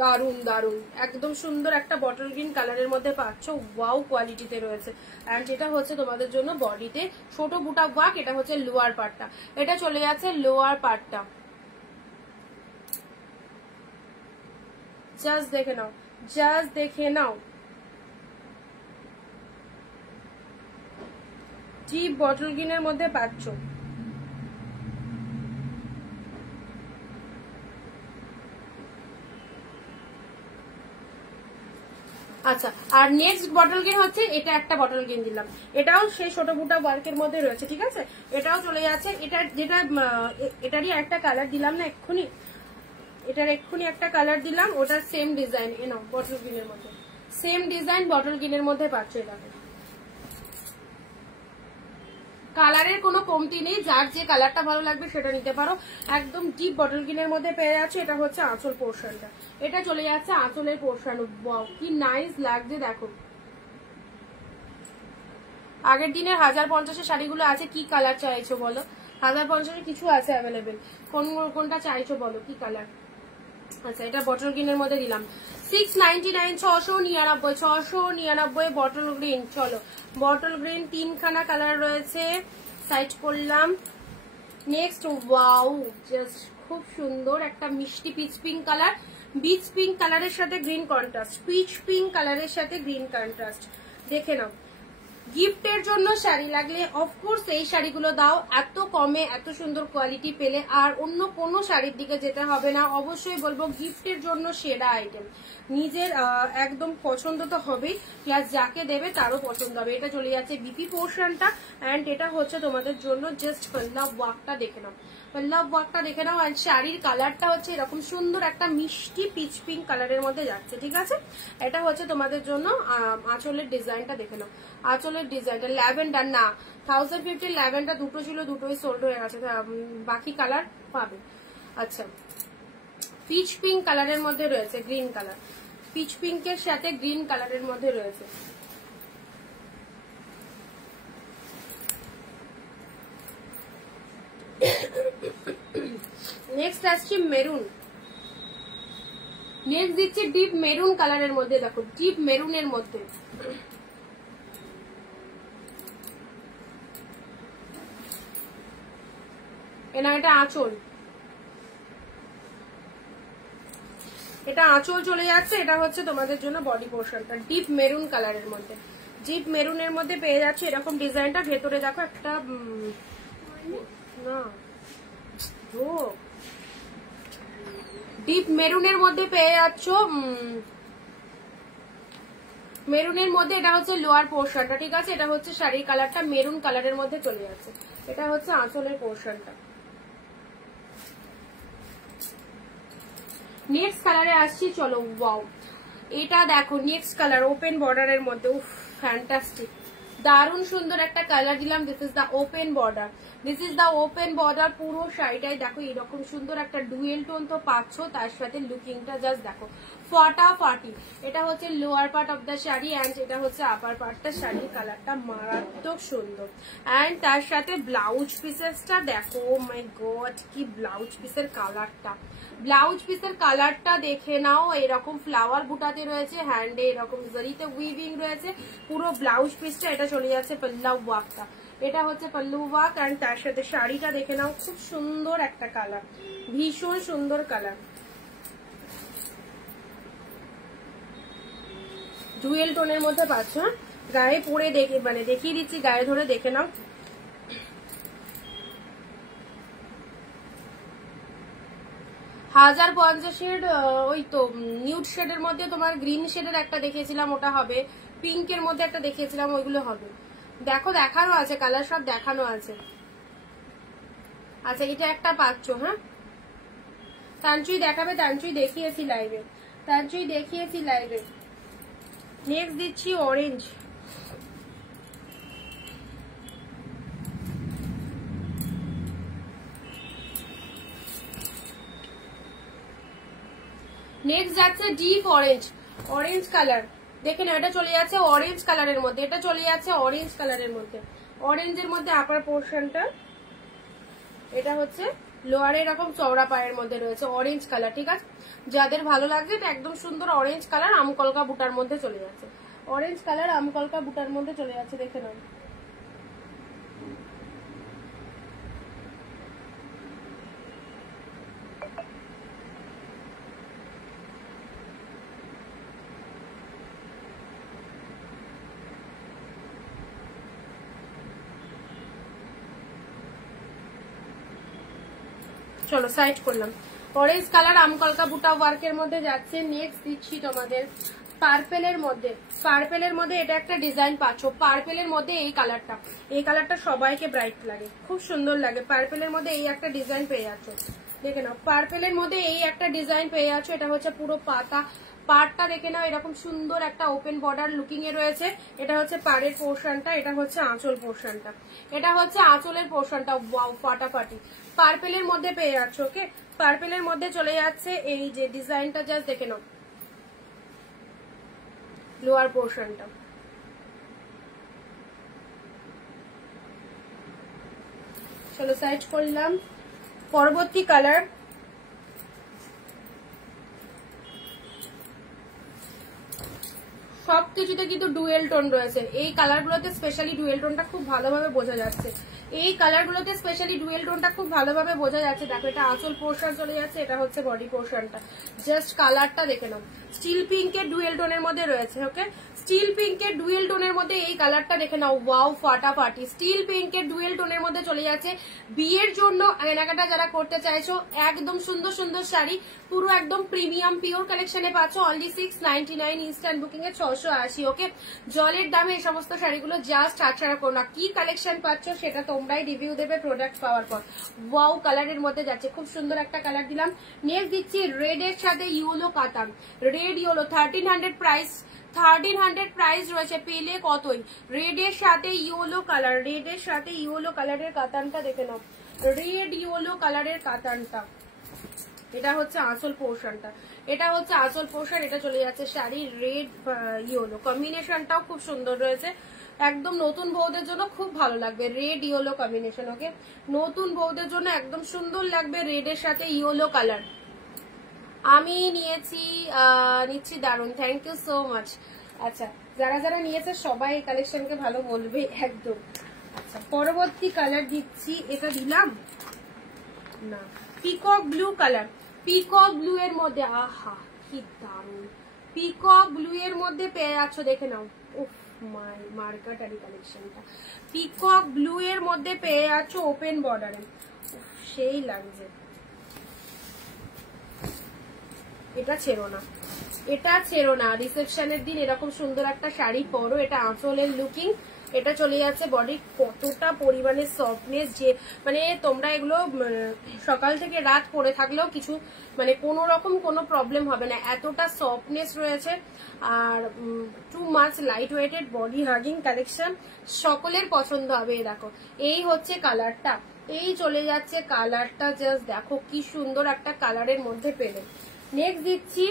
দারুন দারুন একদম সুন্দর একটা বটল গ্রিন কালারের মধ্যে পাচ্ছ, ওয়াও কোয়ালিটিতে রয়েছে। এন্ড এটা হচ্ছে তোমাদের জন্য বডিতে ছোট বুটা ওয়ার্ক, এটা হচ্ছে লোয়ার পার্টটা, এটা চলে যাচ্ছে লোয়ার পার্টটা, জাস্ট দেখে নাও, জাস্ট দেখে নাও, ডিপ বটল গ্রিনের মধ্যে পাচ্ছ। আচ্ছা, আর নেক্সট বটল গ্রিন হচ্ছে এটা একটা বটল গ্রিন দিলাম, এটাও সেই ছোট বুটা ওয়ার্কের মধ্যে রয়েছে, ঠিক আছে, এটাও চলে যাচ্ছে। এটা যেটা এটারই একটা কালার দিলাম না এক্ষুনি, এটার এক্ষুনি একটা কালার দিলাম, ওটার সেম ডিজাইন এ নাও বটল গ্রিনের মধ্যে, সেম ডিজাইন বটল গ্রিনের মধ্যে পাচ্ছ। এটাকে কালারের কোনো কমতি নেই, যার যে কালারটা ভালো লাগবে সেটা নিতে পারো। একদম ডিপ বটল গ্রিনের মধ্যে পেয়ে যাচ্ছে, এটা হচ্ছে আঁচল পোর্শনটা, এটা চলে যাচ্ছে আঁচলের পোর্শন। ওয়াও কি নাইস লাগছে দেখো। আগের দিনের 1050 শাড়িগুলো আছে, কি কালার চাইছো বলো, 1050 কিছু আছে অ্যাভেলেবেল, কোনটা চাইছো বলো, কি কালার। আচ্ছা, এটা বটল গ্রিনের মধ্যে দিলাম 699, 699 বটল গ্রিন। চলো, বটল গ্রিন তিনখানা কালার রয়েছে, সাইড করলাম। নেক্সট, ওয়াও জাস্ট খুব সুন্দর একটা মিষ্টি pitch pink colour, peach pink কালারের সাথে গ্রিন কন্ট্রাস্ট, পিচ পিঙ্ক কালারের সাথে গ্রিন কন্ট্রাস্ট, দেখে নাও। গিফটের জন্য শাড়ি লাগলে অফকোর্স এই শাড়িগুলো দাও, এত কমে এত সুন্দর কোয়ালিটি পেলে আর অন্য কোনো শাড়ির দিকে যেতে হবে না। অবশ্যই বলবো গিফটের জন্য সেরা আইটেম, নিজের একদম পছন্দ তো হবেই, প্লাস যাকে দেবে তারও পছন্দ হবে। এটা চলে যাচ্ছে বিপি পোর্শনটা, অ্যান্ড এটা হচ্ছে তোমাদের জন্য জাস্ট পাল্লা ওয়ার্কটা দেখে নাও, পাল্লা ওয়ার্কটা দেখে নাও। অ্যান্ড শাড়ির কালারটা হচ্ছে এরকম সুন্দর একটা মিষ্টি পিচ পিঙ্ক কালারের মধ্যে যাচ্ছে, ঠিক আছে। এটা হচ্ছে তোমাদের জন্য আঁচলের ডিজাইনটা দেখে নাও, আঁচলের ডিজাইনটা ল্যাভেন্ডার না, 1050 ল্যাভেন্ডার দুটো ছিল, দুটোই সোল্ড হয়ে গেছে, বাকি কালার পাবে। আচ্ছা, পিচ পিঙ্ক কালারের মধ্যে রয়েছে গ্রিন কালার, পিচ পিঙ্কের সাথে গ্রিন কালারের মধ্যে রয়েছে। নেক্সট আসছে মেরুন, নেক্সট দিচ্ছি ডিপ মেরুন কালারের মধ্যে, দেখো ডিপ মেরুনের মধ্যে, এটা আঁচল, এটা আঁচল চলে যাচ্ছে। এটা হচ্ছে তোমাদের জন্য বডি পোর্শনটা, ডিপ মেরুন কালারের মধ্যে, ডিপ মেরুনের মধ্যে পেয়ে যাচ্ছে এরকম ডিজাইনটা। ভেতরে দেখো একটা না ডিপ মেরুনের মধ্যে পেয়ে যাচ্ছ, মেরুনের মধ্যে এটা হচ্ছে লোয়ার পোর্শনটা, ঠিক আছে। এটা হচ্ছে শাড়ির কালারটা মেরুন কালারের মধ্যে চলে যাচ্ছে, এটা হচ্ছে আঁচলের পোর্শনটা। নেক্সট কালারে আসছি, চলো। ওয়াও, এটা দেখো নেক্সট কালার ওপেন বর্ডারের মধ্যে, উফ ফ্যান্টাস্টিক, দারুণ সুন্দর একটা কালার দিলাম। This is the open border, this is the open border. পুরো শাড়িটাই দেখো এরকম সুন্দর একটা ডুয়েল টোন তো পাচ্ছ, তার সাথে লুকিংটা জাস্ট দেখো ফাটাফাটি। এটা হচ্ছে lower part of the sari, and এটা হচ্ছে আপার পার্টটা। শাড়ির কালারটা মারাত্মক সুন্দর, অ্যান্ড তার সাথে ব্লাউজ পিসেসটা দেখো, মাই গড কি ব্লাউজ পিসের কালারটা, ব্লাউজ পিসের কালারটা দেখে নাও। এরকম ফ্লাওয়ার বুটাতে রয়েছে, হ্যান্ডে এরকম জরিতে উইভিং রয়েছে পুরো ব্লাউজ পিসটা। এটা চলে যাচ্ছে পাল্লা ওয়ার্কটা, এটা হচ্ছে পাল্লু ওয়ার্ক, অ্যান্ড তার সাথে শাড়িটা দেখে নাও, খুব সুন্দর একটা কালার, ভীষণ সুন্দর কালার, ডুয়েল টোনের মধ্যে পাচ্ছ। গায়ে পরে দেখে মানে দেখিয়ে দিচ্ছি, গায়ে ধরে দেখে নাও। হাজার 50 ওই তো নিউড শেডের মধ্যে তোমার গ্রিন শেডের একটা দেখিয়েছিলাম, ওটা হবে। পিঙ্কের মধ্যে একটা দেখিয়েছিলাম, ওইগুলো হবে। দেখো দেখানো আছে কালার, সব দেখানো আছে। আচ্ছা, এটা একটা পাচ্ছ, হ্যাঁ তানচুই দেখাবে, তানচুই দেখিয়েছি লাইভে, তানচুই দেখিয়েছি লাইভে। নেক্সট দিচ্ছি অরেঞ্জ। নেক্সট যাচ্ছে ডিপ অরেঞ্জ, অরেঞ্জ কালার। দেখে না, এটা চলে যাচ্ছে অরেঞ্জ কালারের মধ্যে, এটা চলে যাচ্ছে অরেঞ্জ কালারের মধ্যে, অরেঞ্জের মধ্যে আপার পোর্শনটা। এটা হচ্ছে লোয়ারে এরকম চওড়া পায়ের মধ্যে রয়েছে অরেঞ্জ কালার। ঠিক আছে, যাদের ভালো লাগছে এটা একদম সুন্দর অরেঞ্জ কালার, আমকলকা বুটার মধ্যে চলে যাচ্ছে, অরেঞ্জ কালার আমকলকা বুটার মধ্যে চলে যাচ্ছে। দেখে নাও, চলো সাইড করলাম। অরেঞ্জ কালার আমকলকা বুটা ওয়ার্কের মধ্যে যাচ্ছে। নেক্সট দিচ্ছি তোমাদের পার্পেলের মধ্যে, পার্পেলের মধ্যে এটা একটা ডিজাইন পাচ্ছ, পার্পেলের মধ্যে এই কালারটা, এই কালারটা সবাইকে ব্রাইট লাগে, খুব সুন্দর লাগে। পার্পেলের মধ্যে এই একটা ডিজাইন পেয়ে যাচ্ছ, দেখে নাও, পার্পেলের মধ্যে এই একটা ডিজাইন পেয়ে যাচ্ছ। এটা হচ্ছে পুরো পাতা, পাড়টা দেখে নাও এরকম সুন্দর একটা ওপেন বর্ডার লুকিং এ রয়েছে। এটা হচ্ছে পাড়ের পোর্শনটা, এটা হচ্ছে আঁচল পোর্শনটা, এটা হচ্ছে আঁচলের পোর্শনটা। ওয়াও, ফাটাফাটি পার্পেলের মধ্যে পেয়ে যাচ্ছ। ওকে, পার্পেলের মধ্যে চলে যাচ্ছে এই যে ডিজাইনটা, জাস্ট দেখে নাও লোয়ার পোর্শনটা। চলো সাইড করলাম। পরবর্তী কালার সবকিছুতে কিন্তু ডুয়েল টোন রয়েছে, এই কালার গুলোতে স্পেশালি ডুয়েল টোনটা খুব ভালোভাবে বোঝা যাচ্ছে, এই কালার গুলোতে স্পেশালি ডুয়েল টোনটা খুব ভালোভাবে বোঝা যাচ্ছে। দেখো এটা আঁচল পোর্শন চলে যাচ্ছে, এটা হচ্ছে বডি পোর্শনটা। জাস্ট কালারটা দেখে নাও, স্টিল পিঙ্কের ডুয়েল টোনের মধ্যে রয়েছে। ওকে, স্টিল পিঙ্কের ডুয়েল টোনের মধ্যে এই কালারটা দেখে নাও, ওয়াও ফাটাফাটি। স্টিল পিঙ্কের ডুয়েল টোনের মধ্যে চলে যাচ্ছে। বিয়ের জন্য কেনাকাটা যারা করতে চাইছো, একদম সুন্দর সুন্দর শাড়ি পুরো একদম প্রিমিয়াম পিওর কালেকশনে পাচ্ছ অনলি 699, ইনস্ট্যান্ট বুকিং এ 680। ওকে, জলের দামে এই সমস্ত শাড়িগুলো জাস্ট হাতছাড়া করো না। কি কালেকশন পাচ্ছ সেটা তোমরাই রিভিউ দেবে প্রোডাক্ট পাওয়ার পর। ওয়াও কালারের মধ্যে যাচ্ছে, খুব সুন্দর একটা কালার দিলাম। নেক্সট দিচ্ছি রেড এর সাথে ইয়েলো কাতান, রেড ইয়েলো 1300 প্রাইস, 1300 প্রাইস রয়েছে, পেলে কতই। রেড এর সাথে ইয়েলো কালার, রেড এর সাথে ইয়েলো কালারের কাতানটা দেখে নাও, রেড ইয়েলো কালারের কাতানটা। এটা হচ্ছে আঁচল পোর্শনটা, এটা হচ্ছে আঁচল পোর্শন। এটা চলে যাচ্ছে শাড়ি রেড ইয়েলো, কম্বিনেশনটাও খুব সুন্দর রয়েছে, একদম নতুন বউদের জন্য খুব ভালো লাগবে রেড ইয়েলো কম্বিনেশন। ওকে, নতুন বউদের জন্য একদম সুন্দর লাগবে রেড এর সাথে ইয়েলো কালার। আমি নিচ্ছি দারুন, থ্যাংক ইউ সো মাচ। আচ্ছা, যারা যারা নিয়েছে সবাই এই কালেকশনকে ভালো বলবে একদম। আচ্ছা, পরবর্তী কালার দিচ্ছি, এটা দিলাম না, peacock blue colour, peacock blue এর মধ্যে, আহা কি দারুন, পিকক ব্লু এর মধ্যে পেয়ে যাচ্ছ। দেখে নাও, উফ মাই মার্কাটারি কালেকশনটা, পিকক ব্লু এর মধ্যে পেয়ে যাচ্ছ ওপেন বর্ডারে, সেই লাগছে। এটা ছেড়ো না, এটা ছেড়ো না, রিসেপশনের দিন এরকম সুন্দর একটা শাড়ি পরো। এটা আঁচলের লুকিং, এটা চলে যাচ্ছে বডি, কতটা পরিমাণে সফটনেস, যে মানে তোমরা এগুলো সকাল থেকে রাত পরে থাকলেও কিছু মানে কোনো রকম কোনো প্রবলেম হবে না, এতটা সফটনেস রয়েছে। আর too much light weighted body hugging collection, সকলের পছন্দ হবে। দেখো এই হচ্ছে কালারটা, এই চলে যাচ্ছে কালারটা, জাস্ট দেখো কি সুন্দর একটা কালারের মধ্যে পেলে। নেক্সট দিচ্ছি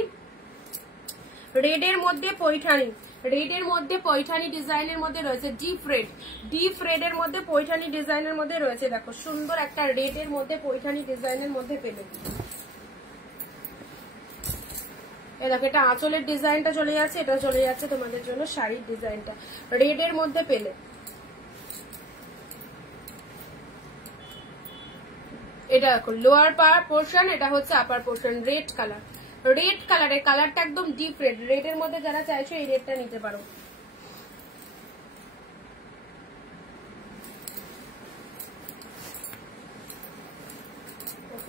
রেড এর মধ্যে পৈঠানি, রেড এর মধ্যে পৈঠানি ডিজাইনের মধ্যে রয়েছে, ডিপ রেড, ডিপ রেড এর মধ্যে পৈঠানি ডিজাইনের মধ্যে রয়েছে। দেখো সুন্দর একটা রেড এর মধ্যে পৈঠানি ডিজাইনের মধ্যে পেলে। দেখো এটা আঁচলের ডিজাইনটা চলে যাচ্ছে, এটা চলে যাচ্ছে তোমাদের জন্য শাড়ির ডিজাইনটা, রেড এর মধ্যে পেলে। এটা দেখো লোয়ার পোর্শন, এটা হচ্ছে আপার পোর্শন, রেড কালার, রেড কালারের কালারটা একদম ডিপ রেড, রেড এর মধ্যে যারা চাইছো এই রেডটা নিতে পারো।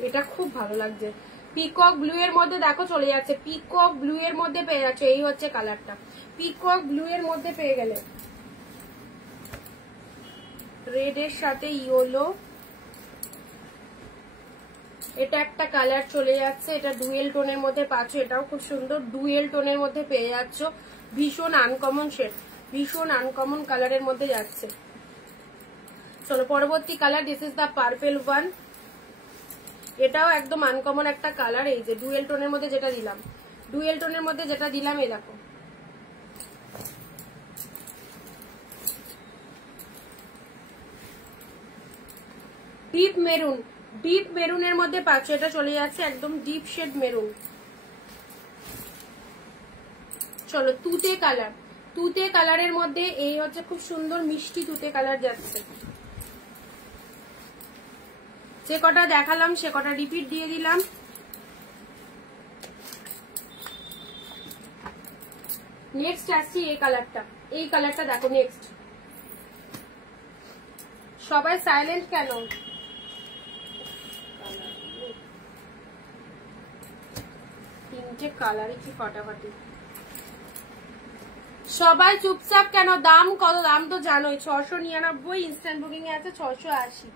এটা খুব ভালো লাগছে, পিকক ব্লু এর মধ্যে দেখো চলে যাচ্ছে, পিকক ব্লু এর মধ্যে পেয়ে যাচ্ছে, এই হচ্ছে কালারটা, পিকক ব্লু এর মধ্যে পেয়ে গেলে। রেড এর সাথে ইয়েলো, এটা একটা কালার চলে যাচ্ছে, এটা ডুয়েল টোনের মধ্যে পাচ্ছ, এটাও খুব সুন্দর ডুয়েল টোনের মধ্যে পেয়ে যাচ্ছ, ভীষণ আনকমন শেড, ভীষণ আনকমন কালারের মধ্যে যাচ্ছে। চলো পরবর্তী colour, this is the purple one, এটাও একদম আনকমন একটা কালার। এই যে ডুয়েল টোনের মধ্যে যেটা দিলাম, ডুয়েল টোনের মধ্যে যেটা দিলাম, এই দেখো ডিপ মেরুন, ডিপ মেরুনের মধ্যে পাচ্ছ, এটা চলে যাচ্ছে একদম ডিপ শেড মেরুন। চলো তুতে কালার, তুতে কালারের মধ্যে এই হচ্ছে খুব সুন্দর মিষ্টি তুতে কালার যাচ্ছে। যে কটা দেখালাম সে কটা রিপিট দিয়ে দিলাম। নেক্সট আসছি এই কালারটা, এই কালারটা দেখো নেক্সট। সবাই সাইলেন্ট কেন? তিনটে কালারই কি ফাটাফাটি, সবাই চুপচাপ কেন? দাম কত? দাম তো জানোই, 699, ইনস্ট্যান্ট বুকিং এ আছে 680।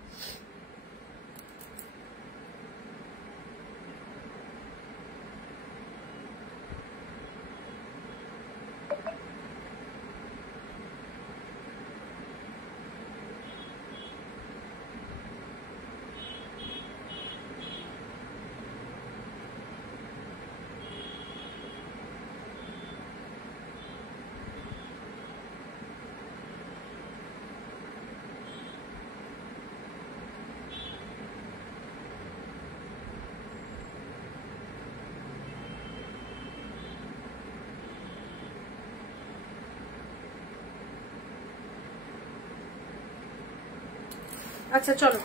আচ্ছা চলো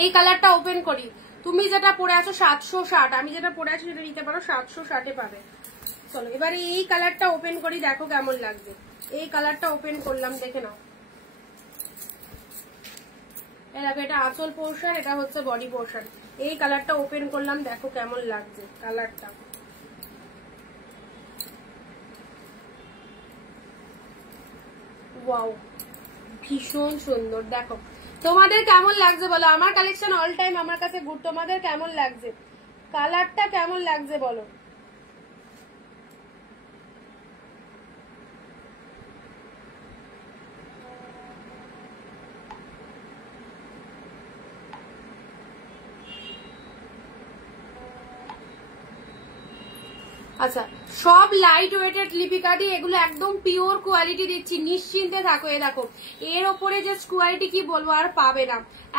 এই কালারটা ওপেন করি। তুমি যেটা পরে আছো 760, আমি যেটা পরে আছি সেটা নিতে পারো 760 পাবে। চলো এবারে এই কালারটা ওপেন করি, দেখো কেমন লাগবে। এই কালারটা ওপেন করলাম, দেখে নাও। দেখো এটা আঁচল পোর্শন, এটা হচ্ছে বডি পোর্শন। এই কালারটা ওপেন করলাম, দেখো কেমন লাগছে কালারটা। ওয়াও ভীষণ সুন্দর, দেখো তোমাদের কেমন লাগছে বলো। আমার কালেকশন অল টাইম আমার কাছে গুড, তোমাদের কেমন লাগছে, কালারটা কেমন লাগছে বলো। আচ্ছা সব লাইট ওয়েটেড লিপিকা দিয়ে, এগুলো একদম পিওর কোয়ালিটি দিচ্ছি, নিশ্চিন্তে থাকো। এ দেখো এর ওপরে যে কোয়ালিটি কি বলবো আর পাবে না,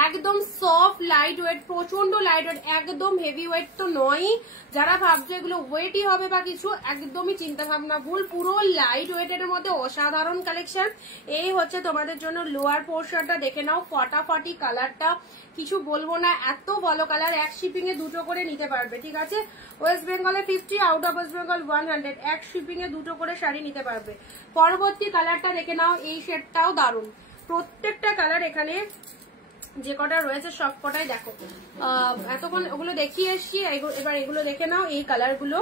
একদম সফট লাইট ওয়েট, প্রচন্ড লাইট ওয়েট, একদম হেভি ওয়েট তো নয়। যারা ভাবছো এগুলো ওয়েটই হবে বা কিছু, একদমই চিন্তা ভাবনা ভুল, পুরো লাইট ওয়েটের মধ্যে অসাধারণ কালেকশন। এই হচ্ছে তোমাদের জন্য লোয়ার পোর্শনটা, দেখে নাও ফটাফটি কালারটা, কিছু বলবো না, এত ভালো কালার। এক শিপিং এ দুটো করে নিতে পারবে, ঠিক আছে। ওয়েস্ট বেঙ্গলে 50, আউট অফ ওয়েস্ট বেঙ্গল 100, এক শিপিং এ দুটো করে শাড়ি নিতে পারবে। পরবর্তী কালারটা দেখে নাও, এই শেডটাও দারুণ, প্রত্যেকটা কালার এখানে যে কটা রয়েছে সব কটাই দেখো। এতক্ষণ ওগুলো দেখিয়ে এসছি, এবার এগুলো দেখে নাও। এই কালার গুলো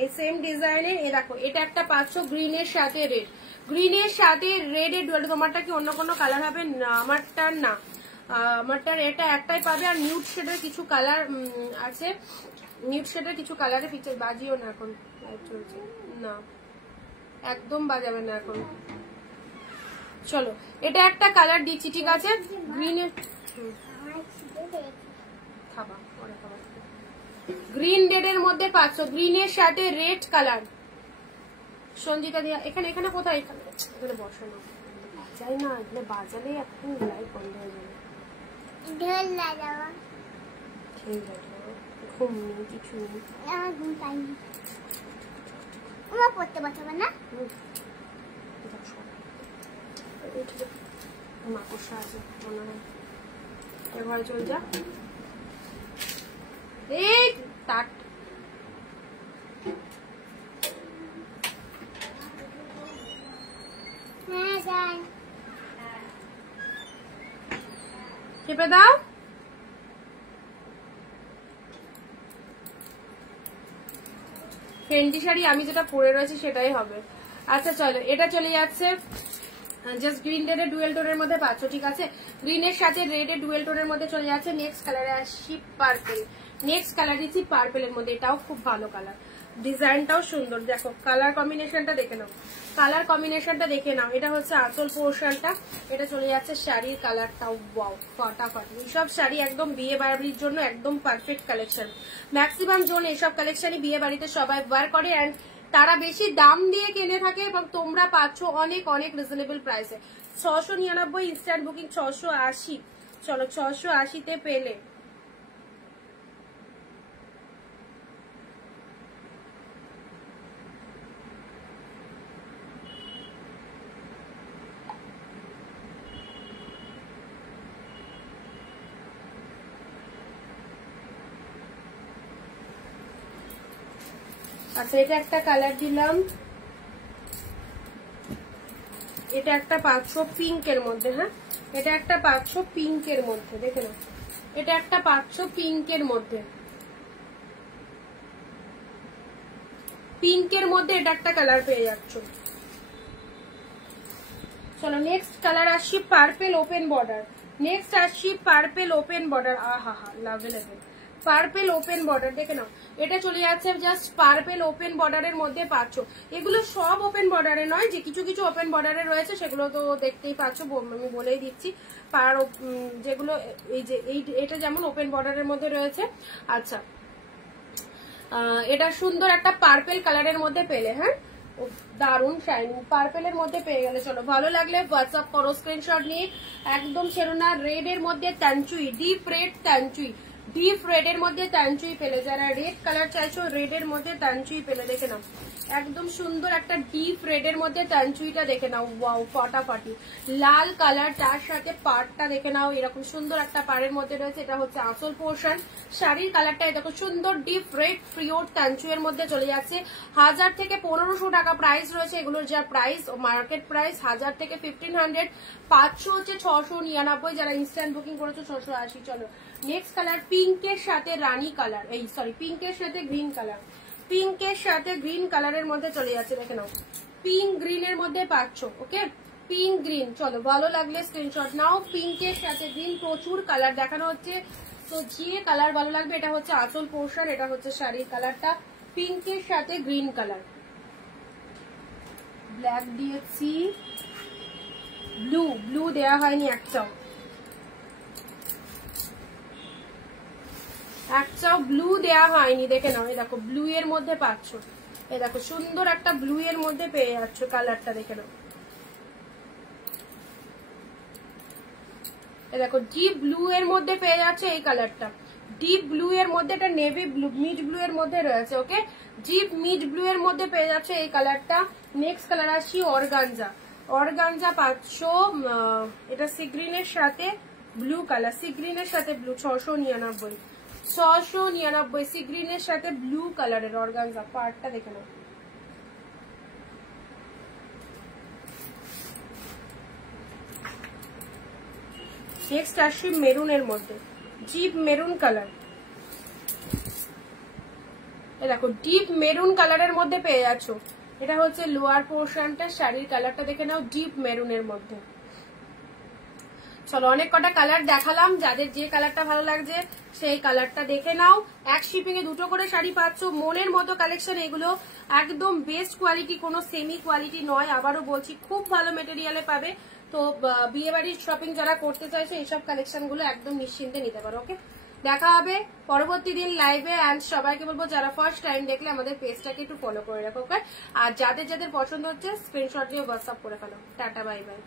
এই সেম ডিজাইনের, এ দেখো এটা একটা পাচ্ছ গ্রিনের সাথে রেড, গ্রিনের সাথে রেড এর ডুয়াল। তোমারটা কি অন্য কোনো কালার হবে? না আমারটা না, আমারটার এটা একটাই পাবে। আর নিউড শেডের কিছু কালার আছে, নিউড শেডের কিছু কালারে পিকচার বাজিও না, এখন লাইট চলছে না, একদম বাজাবে না এখন। চলো এটা একটা কালার দিচ্ছি, ঠিক আছে, গ্রিনের, গ্রিন রেড এর মধ্যে পাচ্ছ, গ্রিনের সাথে রেড কালার। সঞ্জিতা দিয়া এখানে, এখানে কোথায়? এখানে বসানো বাজাই না, এখানে বাজালে এখন লাইট বন্ধ হয়ে যাবে। ঠিক আছে ঘুম নেই, কিছু নেই, ঘুম পাইনি, পড়তে বসাবে না, মাকড়সা আছে মনে হয়, এবার চল যা। এই তাট চেপে দাও। ফেন্ডি শাড়ি আমি যেটা পরে রয়েছে সেটাই হবে। আচ্ছা চলো এটা চলে যাচ্ছে জাস্ট গ্রিন রেডের ডুয়েল টোনের মধ্যে পাচ্ছ, ঠিক আছে। গ্রিনের সাথে রেডের ডুয়েল টোনের মধ্যে চলে যাচ্ছে। নেক্সট কালারে আসছি পার্পেল। নেক্সট কালার দিচ্ছি পার্পেলের মধ্যে, এটাও খুব ভালো কালার, ডিজাইনটাও সুন্দর। দেখো কালার কম্বিনেশনটা দেখে নাও, কালার কম্বিনেশনটা দেখে নাও। এটা হচ্ছে আঁচল পোর্শনটা, এটা চলে যাচ্ছে শাড়ির কালারটাও ওয়াও ফাটাফাটি। এইসব শাড়ি একদম বিয়ে বাড়ির জন্য একদম পারফেক্ট কালেকশন। ম্যাক্সিমাম জন এইসব কালেকশনই বিয়ে বাড়িতে সবাই ওয়্যার করে, অ্যান্ড তারা বেশি দাম দিয়ে কিনে থাকে এবং তোমরা পাচ্ছ অনেক অনেক রিজনেবল প্রাইসে। 699 ইনস্ট্যান্ট বুকিং 680। চলো 680-তে পেলে। আচ্ছা এটা একটা কালার দিলাম, এটা একটা পাচ্ছ পিঙ্কের মধ্যে। হ্যাঁ এটা একটা পাচ্ছ পিঙ্কের মধ্যে, দেখে নাও। এটা একটা পাচ্ছ পিঙ্কের মধ্যে, পিঙ্কের মধ্যে এটা একটা কালার পেয়ে যাচ্ছ। চলো নেক্সট কালার আসছি পার্পেল ওপেন বর্ডার। নেক্সট আসছি পার্পেল ওপেন বর্ডার। আহা হা লাভেলেবেল পার্পেল ওপেন বর্ডার, দেখে নাও। এটা চলে যাচ্ছে জাস্ট পার্পেল ওপেন বর্ডারের মধ্যে পাচ্ছ। এগুলো সব ওপেন বর্ডারে নয়, যে কিছু কিছু ওপেন বর্ডারে রয়েছে সেগুলো তো দেখতেই পাচ্ছ, আমি বলেই দিচ্ছি। যেগুলো এই যে এটা যেমন ওপেন বর্ডারের মধ্যে রয়েছে। আচ্ছা এটা সুন্দর একটা পার্পেল কালারের মধ্যে পেলে। হ্যাঁ দারুন শাইনিং পার্পেলের মধ্যে পেয়ে গেলে। চলো ভালো লাগলে হোয়াটসঅ্যাপ করো স্ক্রিনশট নিয়ে, একদম ছেড়ো না। রেড এর মধ্যে তানচুই, ডিপ রেড তানচুই, ডিপ রেড এর মধ্যে তানচুই পেলে। যারা রেড কালার চাইছো রেড এর মধ্যে তানচুই পেলে, দেখে নাও। একদম সুন্দর একটা ডিপ রেড এর মধ্যে তানচুইটা দেখে নাও, ওয়াও ফাটাফাটি। লাল কালার, তার সাথে পাড়টা দেখে নাও, এরকম সুন্দর একটা পাড়ের মধ্যে রয়েছে। এটা হচ্ছে আঁচল পোর্শন। শাড়ির কালারটা দেখো সুন্দর ডিপ রেড ফ্রিওর তানচুইয়ের মধ্যে চলে যাচ্ছে। 1000 থেকে 1500 টাকা প্রাইস রয়েছে এগুলোর, যা প্রাইস মার্কেট প্রাইস 1000 থেকে 1500। পাচ্ছ হচ্ছে 699, যারা ইনস্ট্যান্ট বুকিং করেছো 680। চলো নেক্সট কালার পিঙ্কের সাথে রানী কালার, এই সরি পিঙ্কের সাথে গ্রিন কালার। পিঙ্কের সাথে গ্রিন কালারের মধ্যে চলে যাচ্ছে, দেখে নাও। পিঙ্ক গ্রিনের মধ্যে পাচ্ছ, ওকে পিঙ্ক গ্রিন। চলো ভালো লাগলে স্ক্রিনশট নাও। পিঙ্কের সাথে গ্রিন, প্রচুর কালার দেখানো হচ্ছে, তো যে কালার ভালো লাগবে। এটা হচ্ছে আঁচল পোর্শন, এটা হচ্ছে শাড়ির কালারটা, পিঙ্কের সাথে গ্রিন কালার। ব্ল্যাক দিয়েছি, ব্লু, ব্লু দেওয়া হয়নি একটাও, একটাও ব্লু দেওয়া হয়নি, দেখে নাও। এই দেখো ব্লু এর মধ্যে পাচ্ছ, এই দেখো সুন্দর একটা ব্লু এর মধ্যে পেয়ে যাচ্ছ কালারটা, দেখে নাও। এই দেখো ডিপ ব্লু এর মধ্যে পেয়ে যাচ্ছে এই কালারটা, ডিপ ব্লু এর মধ্যে, এটা নেভি ব্লু মিড ব্লু এর মধ্যে রয়েছে, ওকে ডিপ মিড ব্লু এর মধ্যে পেয়ে যাচ্ছে এই কালারটা। নেক্সট কালার আসছি অর্গানজা। অর্গানজা পাচ্ছ, এটা সি গ্রিনের সাথে ব্লু কালার, সি গ্রিনের সাথে ব্লু, 699, 699 সি গ্রিনের সাথে ব্লু কালারের অর্গানজা। পার্টটা দেখে নাও। নেক্সট আসছি মেরুনের মধ্যে, ডিপ মেরুন কালার। এই দেখো ডিপ মেরুন কালারের মধ্যে পেয়ে যাচ্ছ। এটা হচ্ছে লোয়ার পোর্শনটা, শাড়ির কালারটা দেখে নাও, ডিপ মেরুনের মধ্যে। চলো অনেক কটা কালার দেখালাম, যাদের যে কালারটা ভালো লাগছে সেই কালারটা দেখে নাও। এক শিপিং এ দুটো করে শাড়ি পাচ্ছ, মনের মতো কালেকশন এগুলো, একদম বেস্ট কোয়ালিটি, কোনো সেমি কোয়ালিটি নয়। আবারও বলছি খুব ভালো মেটেরিয়ালে পাবে। তো বিয়ে বাড়ির শপিং যারা করতে চাইছে এইসব কালেকশন গুলো একদম নিশ্চিন্তে নিতে পারো, ওকে। দেখা হবে পরবর্তী দিন লাইভে, অ্যান্ড সবাইকে বলবো যারা ফার্স্ট টাইম দেখলে আমাদের পেজটাকে একটু ফলো করে রাখো, ওকে। আর যাদের যাদের পছন্দ হচ্ছে স্ক্রিনশট নিয়ে হোয়াটসঅ্যাপ করে ফেলো। Tata bye bye.